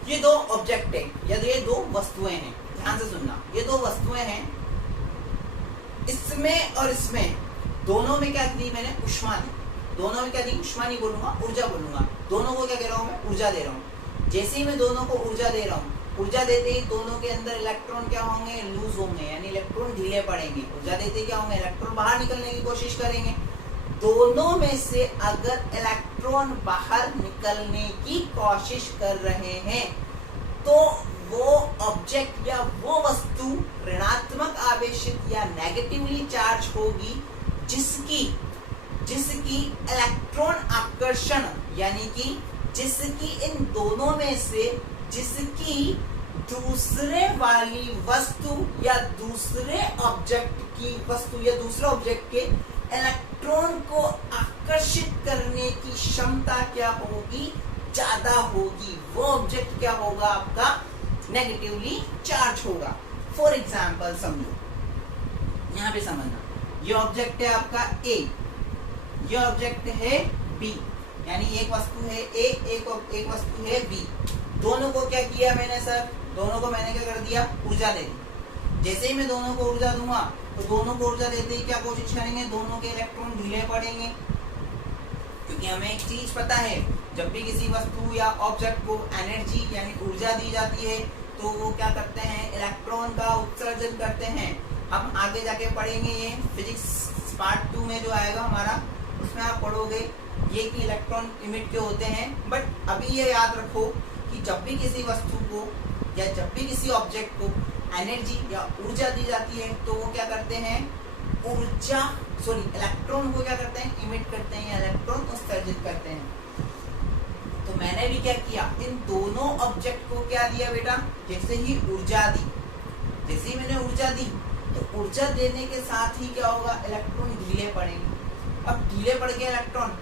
ये दो ऑब्जेक्ट है या ये दो वस्तुएं हैं, ध्यान से सुनना। ये दो वस्तुएं हैं, इसमें और इसमें, दोनों में क्या दी मैंने? ऊष्मा दी। दोनों में क्या दी? ऊष्मा नहीं बोलूंगा, ऊर्जा बोलूंगा। दोनों को क्या कह रहा हूं मैं? ऊर्जा दे रहा हूं। जैसे ही मैं दोनों को ऊर्जा दे रहा हूं, ऊर्जा देते ही दोनों के अंदर इलेक्ट्रॉन क्या होंगे? लूज होंगे, यानी इलेक्ट्रॉन ढीले पड़ेंगे। ऊर्जा देते क्या होंगे? इलेक्ट्रॉन बाहर निकलने की कोशिश करेंगे। दोनों में से अगर इलेक्ट्रॉन बाहर निकलने की कोशिश कर रहे हैं तो वो ऑब्जेक्ट या वो वस्तु ऋणात्मक आवेशित या नेगेटिवली चार्ज होगी, जिसकी इलेक्ट्रॉन आकर्षण, यानी कि जिसकी इन दोनों में से जिसकी दूसरे वाली वस्तु या दूसरे ऑब्जेक्ट की वस्तु या दूसरे ऑब्जेक्ट के इलेक्ट्रॉन को आकर्षित करने की क्षमता क्या होगी? ज्यादा होगी। वो ऑब्जेक्ट क्या होगा? आपका नेगेटिवली चार्ज होगा। फॉर एग्जाम्पल समझो, यहां पे समझना, ये ऑब्जेक्ट है आपका ए, ये ऑब्जेक्ट है बी, यानी एक वस्तु है ए, एक वस्तु है बी। दोनों को क्या किया मैंने सर? दोनों को मैंने क्या कर दिया? ऊर्जा दे दी। जैसे ही मैं दोनों को ऊर्जा दूंगा तो दोनों को ऊर्जा देते ही क्या कोशिश करेंगे? दोनों के इलेक्ट्रॉन ढीले पड़ेंगे। क्योंकि हमें एक चीज पता है, जब भी किसी वस्तु या ऑब्जेक्ट को एनर्जी यानी ऊर्जा दी जाती है तो वो क्या करते हैं? इलेक्ट्रॉन का उत्सर्जन करते हैं। हम आगे जाके पढ़ेंगे, ये फिजिक्स पार्ट 2 में जो आएगा हमारा, उसमें आप पढ़ोगे ये कि इलेक्ट्रॉन इमिट के होते हैं। बट अभी ये याद रखो कि जब भी किसी वस्तु को या जब भी किसी ऑब्जेक्ट को एनर्जी या ऊर्जा दी जाती है तो वो क्या करते हैं? इलेक्ट्रॉन को क्या करते हैं? इमिट करते हैं या इलेक्ट्रॉन उत्सर्जित करते हैं। तो मैंने भी क्या किया? इन दोनों ऑब्जेक्ट को क्या दिया बेटा? जैसे ही ऊर्जा दी, जैसे ही मैंने ऊर्जा दी तो ऊर्जा देने के साथ ही क्या होगा? इलेक्ट्रॉन ढीले पड़ेंगे। अब ढीले पड़ गए इलेक्ट्रॉन,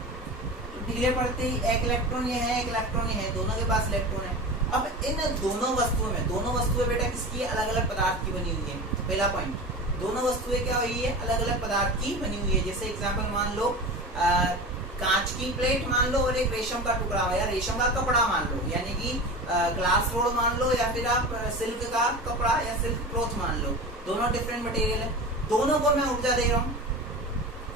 ढीले पड़ते ही एक इलेक्ट्रॉन ये है, एक इलेक्ट्रॉन ये है, दोनों के पास इलेक्ट्रॉन है। अब इन दोनों वस्तुओं में, दोनों वस्तुएं बेटा किसकी? अलग अलग पदार्थ की बनी हुई है। पहला पॉइंट, दोनों वस्तुएं क्या हुई है? अलग अलग पदार्थ की बनी हुई है। जैसे एग्जांपल मान लो, कांच की प्लेट मान लो और एक रेशम का टुकड़ा या रेशम का कपड़ा मान लो, यानी कि ग्लास रोड मान लो या फिर आप सिल्क का कपड़ा या सिल्क क्लॉथ मान लो, दोनों डिफरेंट मटेरियल है, दोनों को मैं ऊर्जा दे रहा हूँ।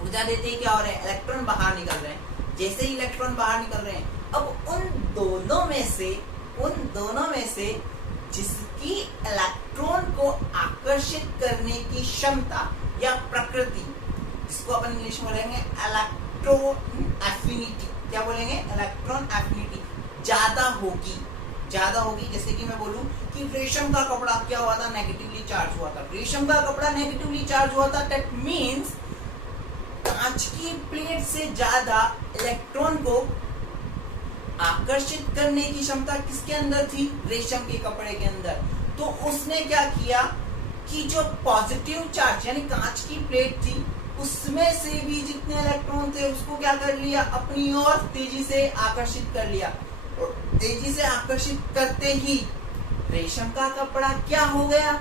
ऊर्जा देते ही क्या हो रहा है, इलेक्ट्रॉन बाहर निकल रहे हैं। जैसे ही इलेक्ट्रॉन बाहर निकल रहे हैं, अब उन दोनों में से जिसकी इलेक्ट्रॉन को आकर्षित करने की क्षमता या प्रकृति, जिसको अपन इंग्लिश में बोलेंगे इलेक्ट्रॉन एफिनिटी, क्या बोलेंगे, इलेक्ट्रॉन एफिनिटी ज्यादा होगी। जैसे कि मैं बोलूं कि रेशम का कपड़ा क्या हुआ था, नेगेटिवली चार्ज हुआ था, रेशम का कपड़ा नेगेटिवली चार्ज हुआ था, दैट मींस कांच की प्लेट से ज्यादा इलेक्ट्रॉन को आकर्षित करने की क्षमता किसके अंदर थी, रेशम के कपड़े के अंदर। तो उसने क्या किया कि जो पॉजिटिव चार्ज यानी कांच की प्लेट थी, उसमें से भी जितने इलेक्ट्रॉन थे उसको क्या कर लिया, अपनी ओर तेजी से आकर्षित कर लिया। और तेजी से आकर्षित करते ही रेशम का कपड़ा क्या हो गया,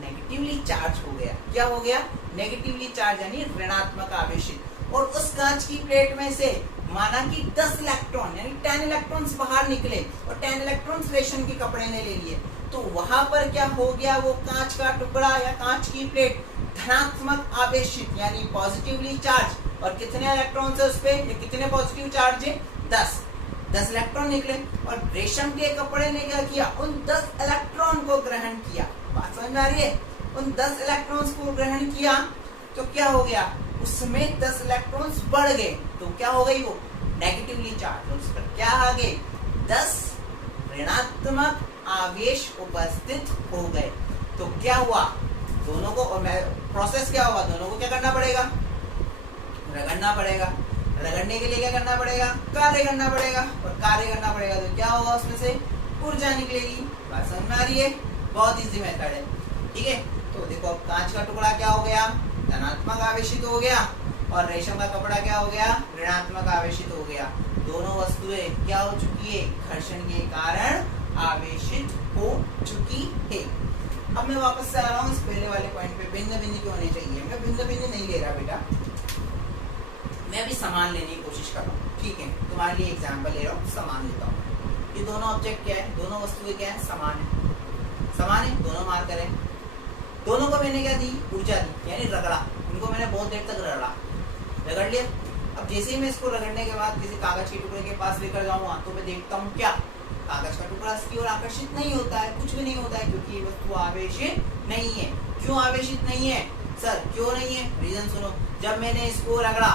नेगेटिवली चार्ज हो गया। क्या हो गया, नेगेटिवली चार्ज यानी ऋणात्मक आवेशित। और उस कांच की प्लेट में से माना कि 10 इलेक्ट्रॉन यानी 10 इलेक्ट्रॉन्स बाहर निकले और 10 इलेक्ट्रॉन्स रेशम के कपड़े ने ले लिए, तो वहां पर क्या हो गया, वो कांच का टुकड़ा या कांच की प्लेट धनात्मक आवेशित यानी पॉजिटिवली चार्ज। और कितने इलेक्ट्रॉन्स है उस पे, कितने पॉजिटिव चार्ज है, 10 इलेक्ट्रॉन निकले। और रेशम के कपड़े ने क्या किया, उन 10 इलेक्ट्रॉन को ग्रहण किया। बात समझ में आ रही है, उन 10 इलेक्ट्रॉन्स को ग्रहण किया तो क्या हो गया, उसमें 10 इलेक्ट्रॉन्स बढ़ गए, तो क्या हो गई, वो नेगेटिवली चार्ज। उस पर क्या आ गए, 10 ऋणात्मक आवेश उपस्थित हो गए। तो क्या हुआ, दोनों को, और प्रोसेस क्या हुआ, दोनों को क्या करना पड़ेगा, रगड़ना पड़ेगा। रगड़ने के लिए क्या करना पड़ेगा, कार्य करना पड़ेगा। और कार्य करना पड़ेगा तो क्या होगा, उसमें से ऊर्जा निकलेगी। बात समझ में आ रही है, बहुत इजी मेथड है, ठीक है। तो देखो अब कांच का टुकड़ा क्या हो गया, धनात्मक आवेशित हो गया, और रेशम का कपड़ा क्या हो गया, ऋणात्मक आवेशित हो गया। दोनों वस्तुएं क्या हो चुकी है, घर्षण के कारण आवेशित हो चुकी है। अब मैं वापस से आ रहा हूँ इस पहले वाले पॉइंट पे, भिन्न भिन्न क्यों होने चाहिए। मैं भिन्न भिन्न नहीं ले रहा बेटा, मैं अभी समान लेने की कोशिश कर रहा हूँ, ठीक है। तुम्हारे लिए एग्जाम्पल ले रहा हूँ, समान लेता हूँ। ये दोनों ऑब्जेक्ट क्या है, दोनों वस्तुएं क्या है, समान है, दोनों मार्कर है। दोनों को मैंने क्या दी, ऊर्जा दी, यानी रगड़ा। इनको मैंने बहुत देर तक रगड़ लिया। अब जैसे ही मैं इसको रगड़ने के बाद किसी कागज के टुकड़े के पास लेकर जाऊंगा तो मैं देखता हूँ क्या, कागज का टुकड़ा इसकी ओर आकर्षित नहीं होता है, कुछ भी नहीं होता है, क्योंकि ये वस्तु आवेशित नहीं है। क्यों आवेशित नहीं है सर, क्यों नहीं है, रीजन सुनो। जब मैंने इसको रगड़ा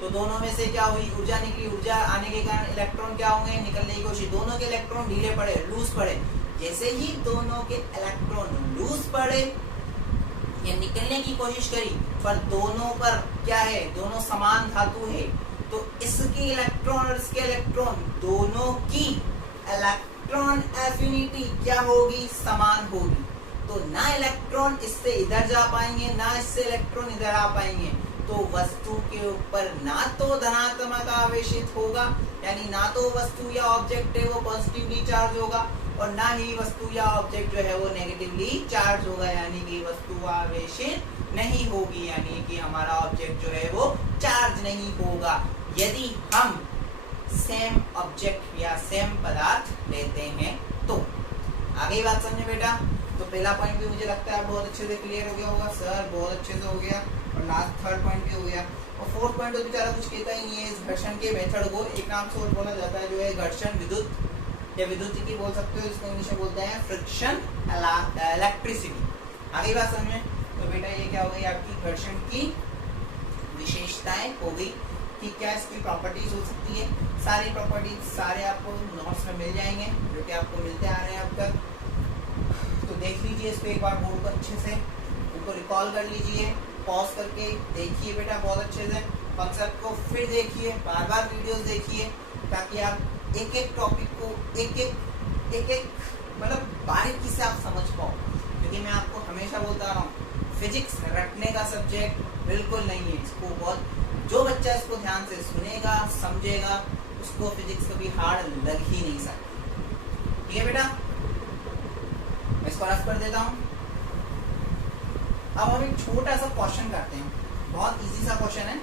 तो दोनों में से क्या हुई, ऊर्जा निकली। ऊर्जा आने के कारण इलेक्ट्रॉन क्या होंगे, निकलने की कोशिश। दोनों के इलेक्ट्रॉन ढीले पड़े, लूज पड़े। जैसे ही दोनों के इलेक्ट्रॉन लूज पड़े या निकलने की कोशिश करी, पर दोनों पर क्या है, दोनों समान धातु है, तो इसके इलेक्ट्रॉन और इसके इलेक्ट्रॉन दोनों की इलेक्ट्रॉन एफिनिटी क्या होगी, समान होगी। तो ना इलेक्ट्रॉन इससे इधर जा पाएंगे, ना इससे इलेक्ट्रॉन इधर आ पाएंगे। तो वस्तु के ऊपर ना तो धनात्मक आवेशित होगा, यानी ना तो वस्तु या ऑब्जेक्ट है वो पॉजिटिवली चार्ज होगा, और ना ही वस्तु या ऑब्जेक्ट जो है वो नेगेटिवली चार्ज होगा, यानी कि वस्तु आवेशित नहीं होगी, यानी कि हमारा ऑब्जेक्ट जो है वो चार्ज नहीं होगा यदि हम सेम ऑब्जेक्ट या सेम पदार्थ लेते हैं। तो आगे बात समझे बेटा। तो पहला पॉइंट भी मुझे लगता है बहुत अच्छे से क्लियर हो गया होगा सर, बहुत अच्छे से हो गया। और लास्ट थर्ड पॉइंट भी हो गया। और फोर्थ पॉइंट तो बेचारा कुछ कहता ही नहीं है। इस घर्षण के मेथड को एक नाम से और बोला जाता है, जो है घर्षण विद्युत या विद्युत बोल सकते हो, इसको इंग्लिश में बोलते हैं फ्रिक्शन इलेक्ट्रिसिटी। आगे बात समझे। तो बेटा ये क्या हो गई, आपकी घर्षण की विशेषताएं हो गई कि क्या इसकी प्रॉपर्टीज हो सकती है। सारी प्रॉपर्टीज सारे आपको नोट्स में मिल जाएंगे, जो कि आपको मिलते आ रहे हैं अब तक। तो देख लीजिए इसको एक बार बोर्ड को अच्छे से, उनको रिकॉल कर लीजिए, पॉज करके देखिए बेटा बहुत अच्छे से कॉन्सेप्ट को, फिर देखिए, बार बार वीडियोस देखिए, ताकि आप एक एक टॉपिक को एक एक मतलब बारीकी से आप समझ पाओ। क्योंकि मैं आपको हमेशा बोलता रहा हूँ, फिजिक्स रटने का सब्जेक्ट बिल्कुल नहीं है। इसको बहुत, जो बच्चा इसको ध्यान से सुनेगा समझेगा, उसको फिजिक्स कभी हार्ड लग ही नहीं सकती। ठीक है बेटा, मैं इसको रफ कर देता हूँ। अब हम एक छोटा सा क्वेश्चन करते हैं, बहुत इजी सा क्वेश्चन है।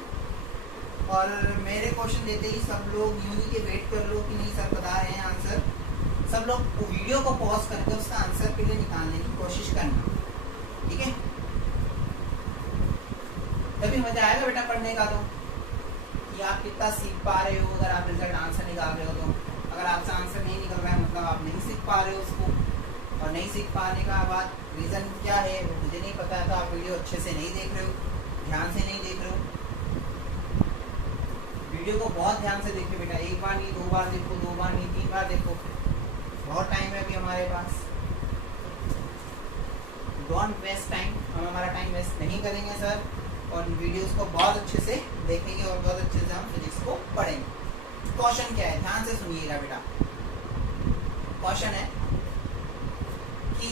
और मेरे क्वेश्चन देते ही सब लोग यूं ही के वेट कर लो कि नहीं सर बता रहे हैं आंसर। सब लोग वीडियो को पॉज करके उसका आंसर के लिए निकालने की कोशिश करना, ठीक है? तभी मजा आएगा बेटा पढ़ने का, तो कि आप कितना सीख पा रहे हो। अगर आप रिजल्ट आंसर निकाल रहे हो तो, अगर आपसे आंसर नहीं निकल रहा है मतलब आप नहीं सीख पा रहे हो उसको, और नहीं सीख पाने का बात रीज़न क्या है वो मुझे नहीं पता है, तो आप वीडियो अच्छे से नहीं देख रहे हो, ध्यान से नहीं देख रहे हो। वीडियो को बहुत ध्यान से देखिए बेटा, एक बार नहीं, 2 बार देखो, 2 बार नहीं, 3 बार देखो, बहुत टाइम है अभी हमारे पास। डोंट वेस्ट टाइम, हम हमारा टाइम वेस्ट नहीं करेंगे सर, और वीडियोस को बहुत अच्छे से देखेंगे और बहुत अच्छे से हम फिजिक्स को पढ़ेंगे। क्वेश्चन क्या है, ध्यान से सुनिएगा बेटा। क्वेश्चन है कि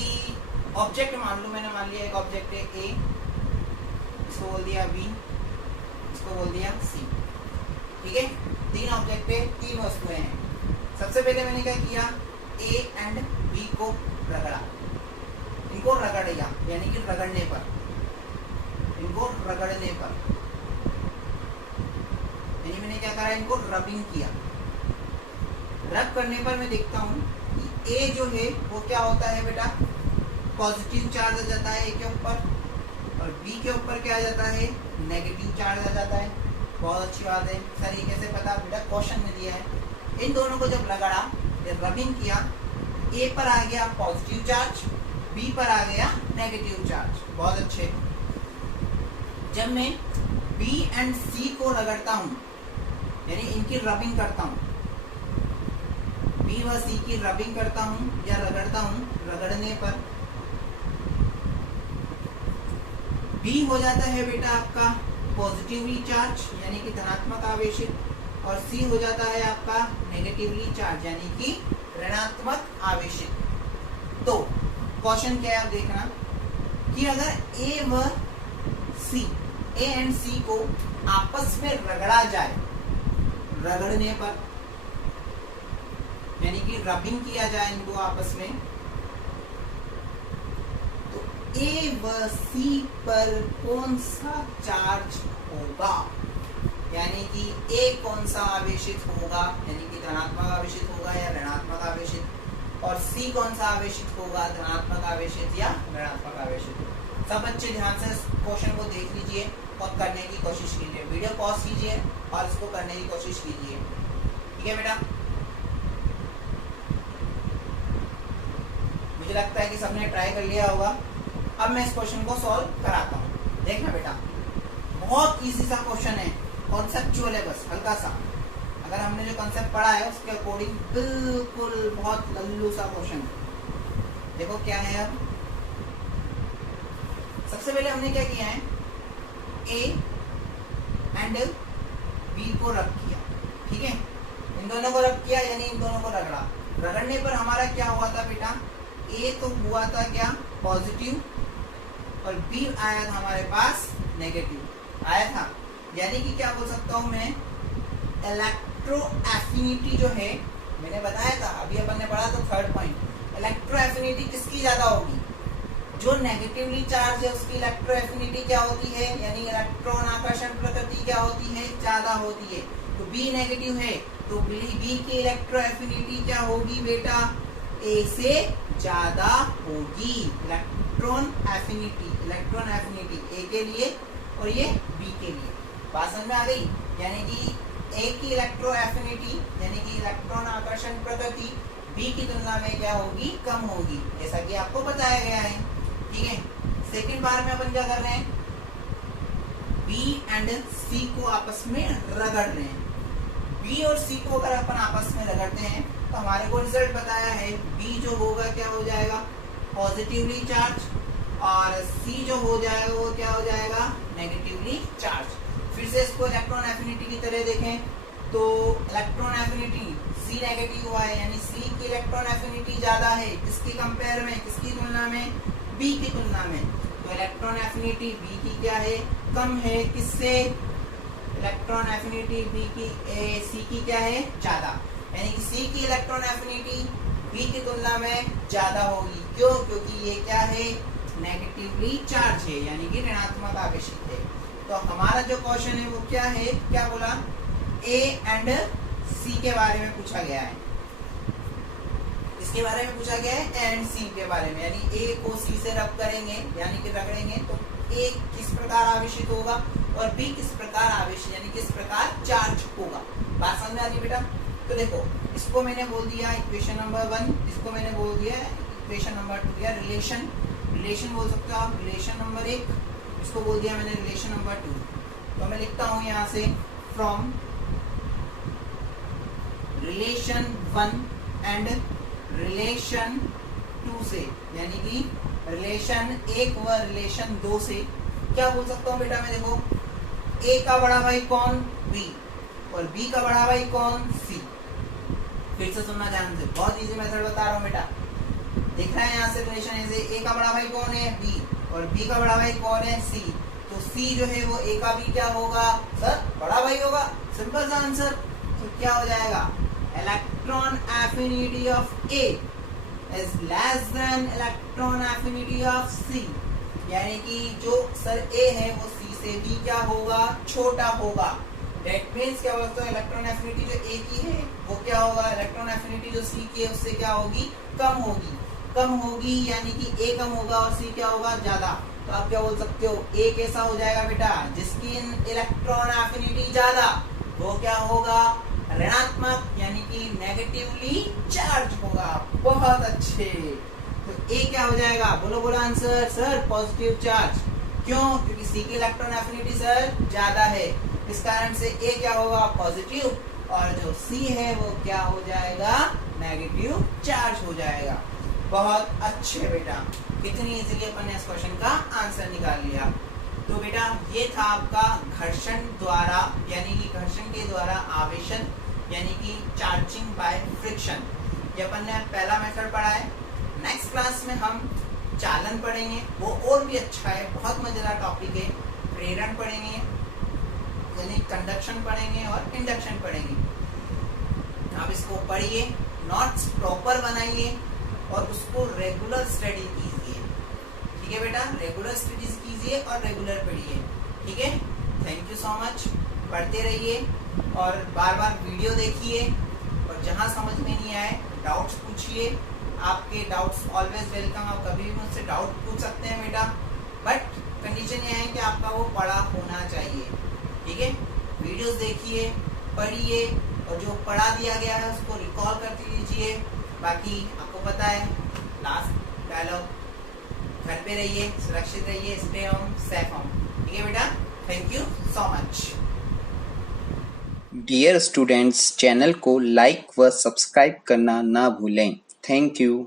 ऑब्जेक्ट मान लो, मैंने मान लिया एक ऑब्जेक्ट है ए, इसको बोल दिया बी, इसको बोल दिया सी, ठीक है? 3 ऑब्जेक्ट है, 3 वस्तुएं हैं। सबसे पहले मैंने क्या किया, ए एंड बी को रगड़ा, इनको रगड़ दिया, यानी कि रगड़ने पर, इनको रगड़ने पर, यानी मैंने क्या करा, इनको रबिंग किया। रब करने पर मैं देखता हूँ कि ए जो है वो क्या होता है बेटा, पॉजिटिव चार्ज आ जाता है ए के ऊपर, और बी के ऊपर क्या आ जाता है, नेगेटिव चार्ज आ जाता है। बहुत अच्छी बात है सर, ये कैसे पता बेटा, क्वेश्चन में दिया है। इन दोनों को जब रगड़ा, रबिंग किया, ए पर आ गया पॉजिटिव चार्ज, बी पर आ गया नेगेटिव चार्ज। बहुत अच्छे। जब मैं बी एंड सी को रगड़ता हूं, यानी इनकी रबिंग करता हूं, बी व सी की रबिंग करता हूं या रगड़ता हूं, रगड़ने पर बी हो जाता है बेटा आपका पॉजिटिवली चार्ज, यानी कि धनात्मक आवेशित, और सी हो जाता है आपका नेगेटिवली चार्ज, यानी कि ऋणात्मक आवेशित। तो क्वेश्चन क्या है, आप देखना कि अगर ए व सी, ए एंड सी को आपस में रगड़ा जाए, रगड़ने पर, यानी कि रबिंग किया जाए इनको आपस में, तो ए व सी पर कौन सा चार्ज होगा, यानी कि ए कौन सा आवेशित होगा, यानी कि धनात्मक आवेशित होगा या ऋणात्मक आवेशित, और सी कौन सा आवेशित होगा, धनात्मक आवेशित या ऋणात्मक आवेशित। सब बच्चे ध्यान से क्वेश्चन को देख लीजिए और करने की कोशिश कीजिए, वीडियो पॉज कीजिए और इसको करने की कोशिश कीजिए, ठीक है बेटा? मुझे लगता है कि सबने ट्राई कर लिया होगा। अब मैं इस क्वेश्चन को सॉल्व कराता हूँ, देखना बेटा, बहुत इजी सा क्वेश्चन है, कॉन्सेप्चुअल है, बस हल्का सा। अगर हमने जो कॉन्सेप्ट पढ़ा है उसके अकॉर्डिंग बिल्कुल बहुत लल्लू सा क्वेश्चन है। देखो क्या है, अब सबसे पहले हमने क्या किया है, ए एंड बी को रब किया, ठीक है? इन दोनों को रब किया, यानी इन दोनों को रगड़ा। रगड़ने पर हमारा क्या हुआ था बेटा, ए तो हुआ था क्या, पॉजिटिव, और बी आया था हमारे पास नेगेटिव आया था। यानी कि क्या बोल सकता हूं मैं, इलेक्ट्रो एफिनिटी जो है, मैंने बताया था अभी अपन ने पढ़ा तो 3rd पॉइंट, इलेक्ट्रो एफिनिटी किसकी ज्यादा होगी, जो नेगेटिवली चार्ज है उसकी इलेक्ट्रो एफिनिटी क्या होती है, यानी इलेक्ट्रॉन आकर्षण प्रकृति क्या होती है, ज्यादा होती है। तो बी नेगेटिव है तो बी की इलेक्ट्रो एफिनिटी क्या होगी बेटा, ए से ज्यादा होगी। इलेक्ट्रॉन एफिनिटी ए के लिए और ये बी के लिए। बात समझ में आ गई? यानी कि ए की इलेक्ट्रो एफिनिटी यानी कि इलेक्ट्रॉन आकर्षण प्रकृति बी की तुलना में क्या होगी, कम होगी, जैसा कि आपको बताया गया है, ठीक है? सेकंड बार में अपन क्या कर रहे हैं, बी एंड सी को आपस में रगड़ रहे हैं। बी और सी को अगर अपन आपस में रगड़ते हैं तो हमारे को रिजल्ट बताया है, बी जो होगा क्या हो जाएगा, पॉजिटिवली चार्ज, और सी जो हो जाएगा वो क्या हो जाएगा, नेगेटिवली चार्ज। फिर से इसको इलेक्ट्रॉन एफिनिटी की तरह देखें तो इलेक्ट्रॉन एफिनिटी सी नेगेटिव हुआ है, यानी सी की इलेक्ट्रॉन एफिनिटी ज्यादा है, किसकी कंपेयर में, किसकी तुलना में, बी की तुलना में। तो इलेक्ट्रॉन एफिनिटी बी की क्या है, कम है, किससे, इलेक्ट्रॉन एफिनिटी बी की सी की क्या है, ज्यादा, यानी कि सी की इलेक्ट्रॉन एफिनिटी बी की तुलना में ज्यादा होगी। क्यों? क्योंकि ये क्या है, नेगेटिवली चार्ज है, यानी कि ऋणात्मक आवेशित है। तो हमारा जो क्वेश्चन है वो क्या है, क्या बोला, ए एंड सी के बारे में पूछा गया है। किसके बारे में पूछा गया है, एंड सी के बारे में, यानी ए को सी से रब करेंगे यानी कि रगड़ेंगे तो ए किस प्रकार आवेशित होगा और बी किस प्रकार आवेशित यानी किस प्रकार चार्ज होगा। बात समझ में आ रही बेटा? तो देखो इसको मैंने बोल दिया इक्वेशन नंबर 1, इसको मैंने बोल दिया इक्वेशन नंबर 2 या रिलेशन बोल सकते हो आप, रिलेशन नंबर 1, इसको बोल दिया मैंने रिलेशन नंबर 2। तो मैं लिखता हूं यहाँ से फ्रॉम रिलेशन 1 एंड रिलेशन 2 से, यानी कि रिलेशन 1 व रिलेशन 2 से क्या बोल सकता हूँ बेटा मैं? देखो ए का बड़ा भाई कौन? बी, और बी का बड़ा भाई कौन? सी। फिर से सुनना ध्यान से, बहुत इजी मेथड बता रहा हूँ बेटा। दिख रहा है यहाँ से रिलेशन ऐसे, ए का बड़ा भाई कौन है? बी, और बी का बड़ा भाई कौन है? सी। तो सी जो है वो ए का भी क्या होगा सर? बड़ा भाई होगा। सिंपल सा आंसर। तो क्या हो जाएगा? Electron affinity of A is less than electron affinity of C, यानी कि जो सर ए है वो सी से भी क्या होगा? छोटा होगा। That means क्या होगा? तो इलेक्ट्रॉन एफिनिटी जो ए की है वो क्या होगा? इलेक्ट्रॉन एफिनिटी जो सी की है उससे क्या होगी? कम होगी। कम होगी यानी कि ए कम होगा और सी क्या होगा? ज्यादा। तो आप क्या बोल सकते हो? ए कैसा हो जाएगा बेटा? जिसकी इलेक्ट्रॉन एफिनिटी ज्यादा, वो क्या होगा? ऋणात्मक यानी कि नेगेटिवली चार्ज होगा। बहुत अच्छे। तो ए क्या हो जाएगा? बोलो बोलो आंसर। Sir positive charge. क्यों? क्योंकि सी की इलेक्ट्रॉन एफिनिटी सर ज्यादा है, इस कारण से ए क्या होगा? पॉजिटिव, और जो सी है वो क्या हो जाएगा? नेगेटिव चार्ज हो जाएगा। बहुत अच्छे बेटा, कितनी इजीली अपन ने इस क्वेश्चन का आंसर निकाल लिया। तो बेटा ये था आपका घर्षण द्वारा यानी कि घर्षण के द्वारा आवेशन यानी कि चार्जिंग बाय फ्रिक्शन। ये अपन ने पहला मेथड पढ़ा है। नेक्स्ट क्लास में हम चालन पढ़ेंगे, वो और भी अच्छा है, बहुत मजेदार टॉपिक है। प्रेरण पढ़ेंगे यानी कंडक्शन पढ़ेंगे और इंडक्शन पढ़ेंगे। आप इसको पढ़िए, नोट्स प्रॉपर बनाइए और उसको रेगुलर स्टडी कीजिए। ठीक है बेटा? रेगुलर स्टडीज कीजिए और रेगुलर पढ़िए। ठीक है? Thank you so much. पढ़ते रहिए और बार बार वीडियो देखिए, और जहाँ समझ में नहीं आए डाउट्स पूछिए। आपके डाउट्स ऑलवेज वेलकम, आप कभी भी मुझसे डाउट पूछ सकते हैं बेटा, बट कंडीशन ये है कि आपका वो पढ़ा होना चाहिए। ठीक है? वीडियोस देखिए, पढ़िए, और जो पढ़ा दिया गया है उसको रिकॉल करते लीजिए। बाकी आपको पता है लास्ट डायलॉग, घर पे रहिए, सुरक्षित रहिए, स्टे होम, सेफ होम। ठीक है बेटा? Thank you so much. Dear students, channel को लाइक व सब्सक्राइब करना ना भूलें। Thank you.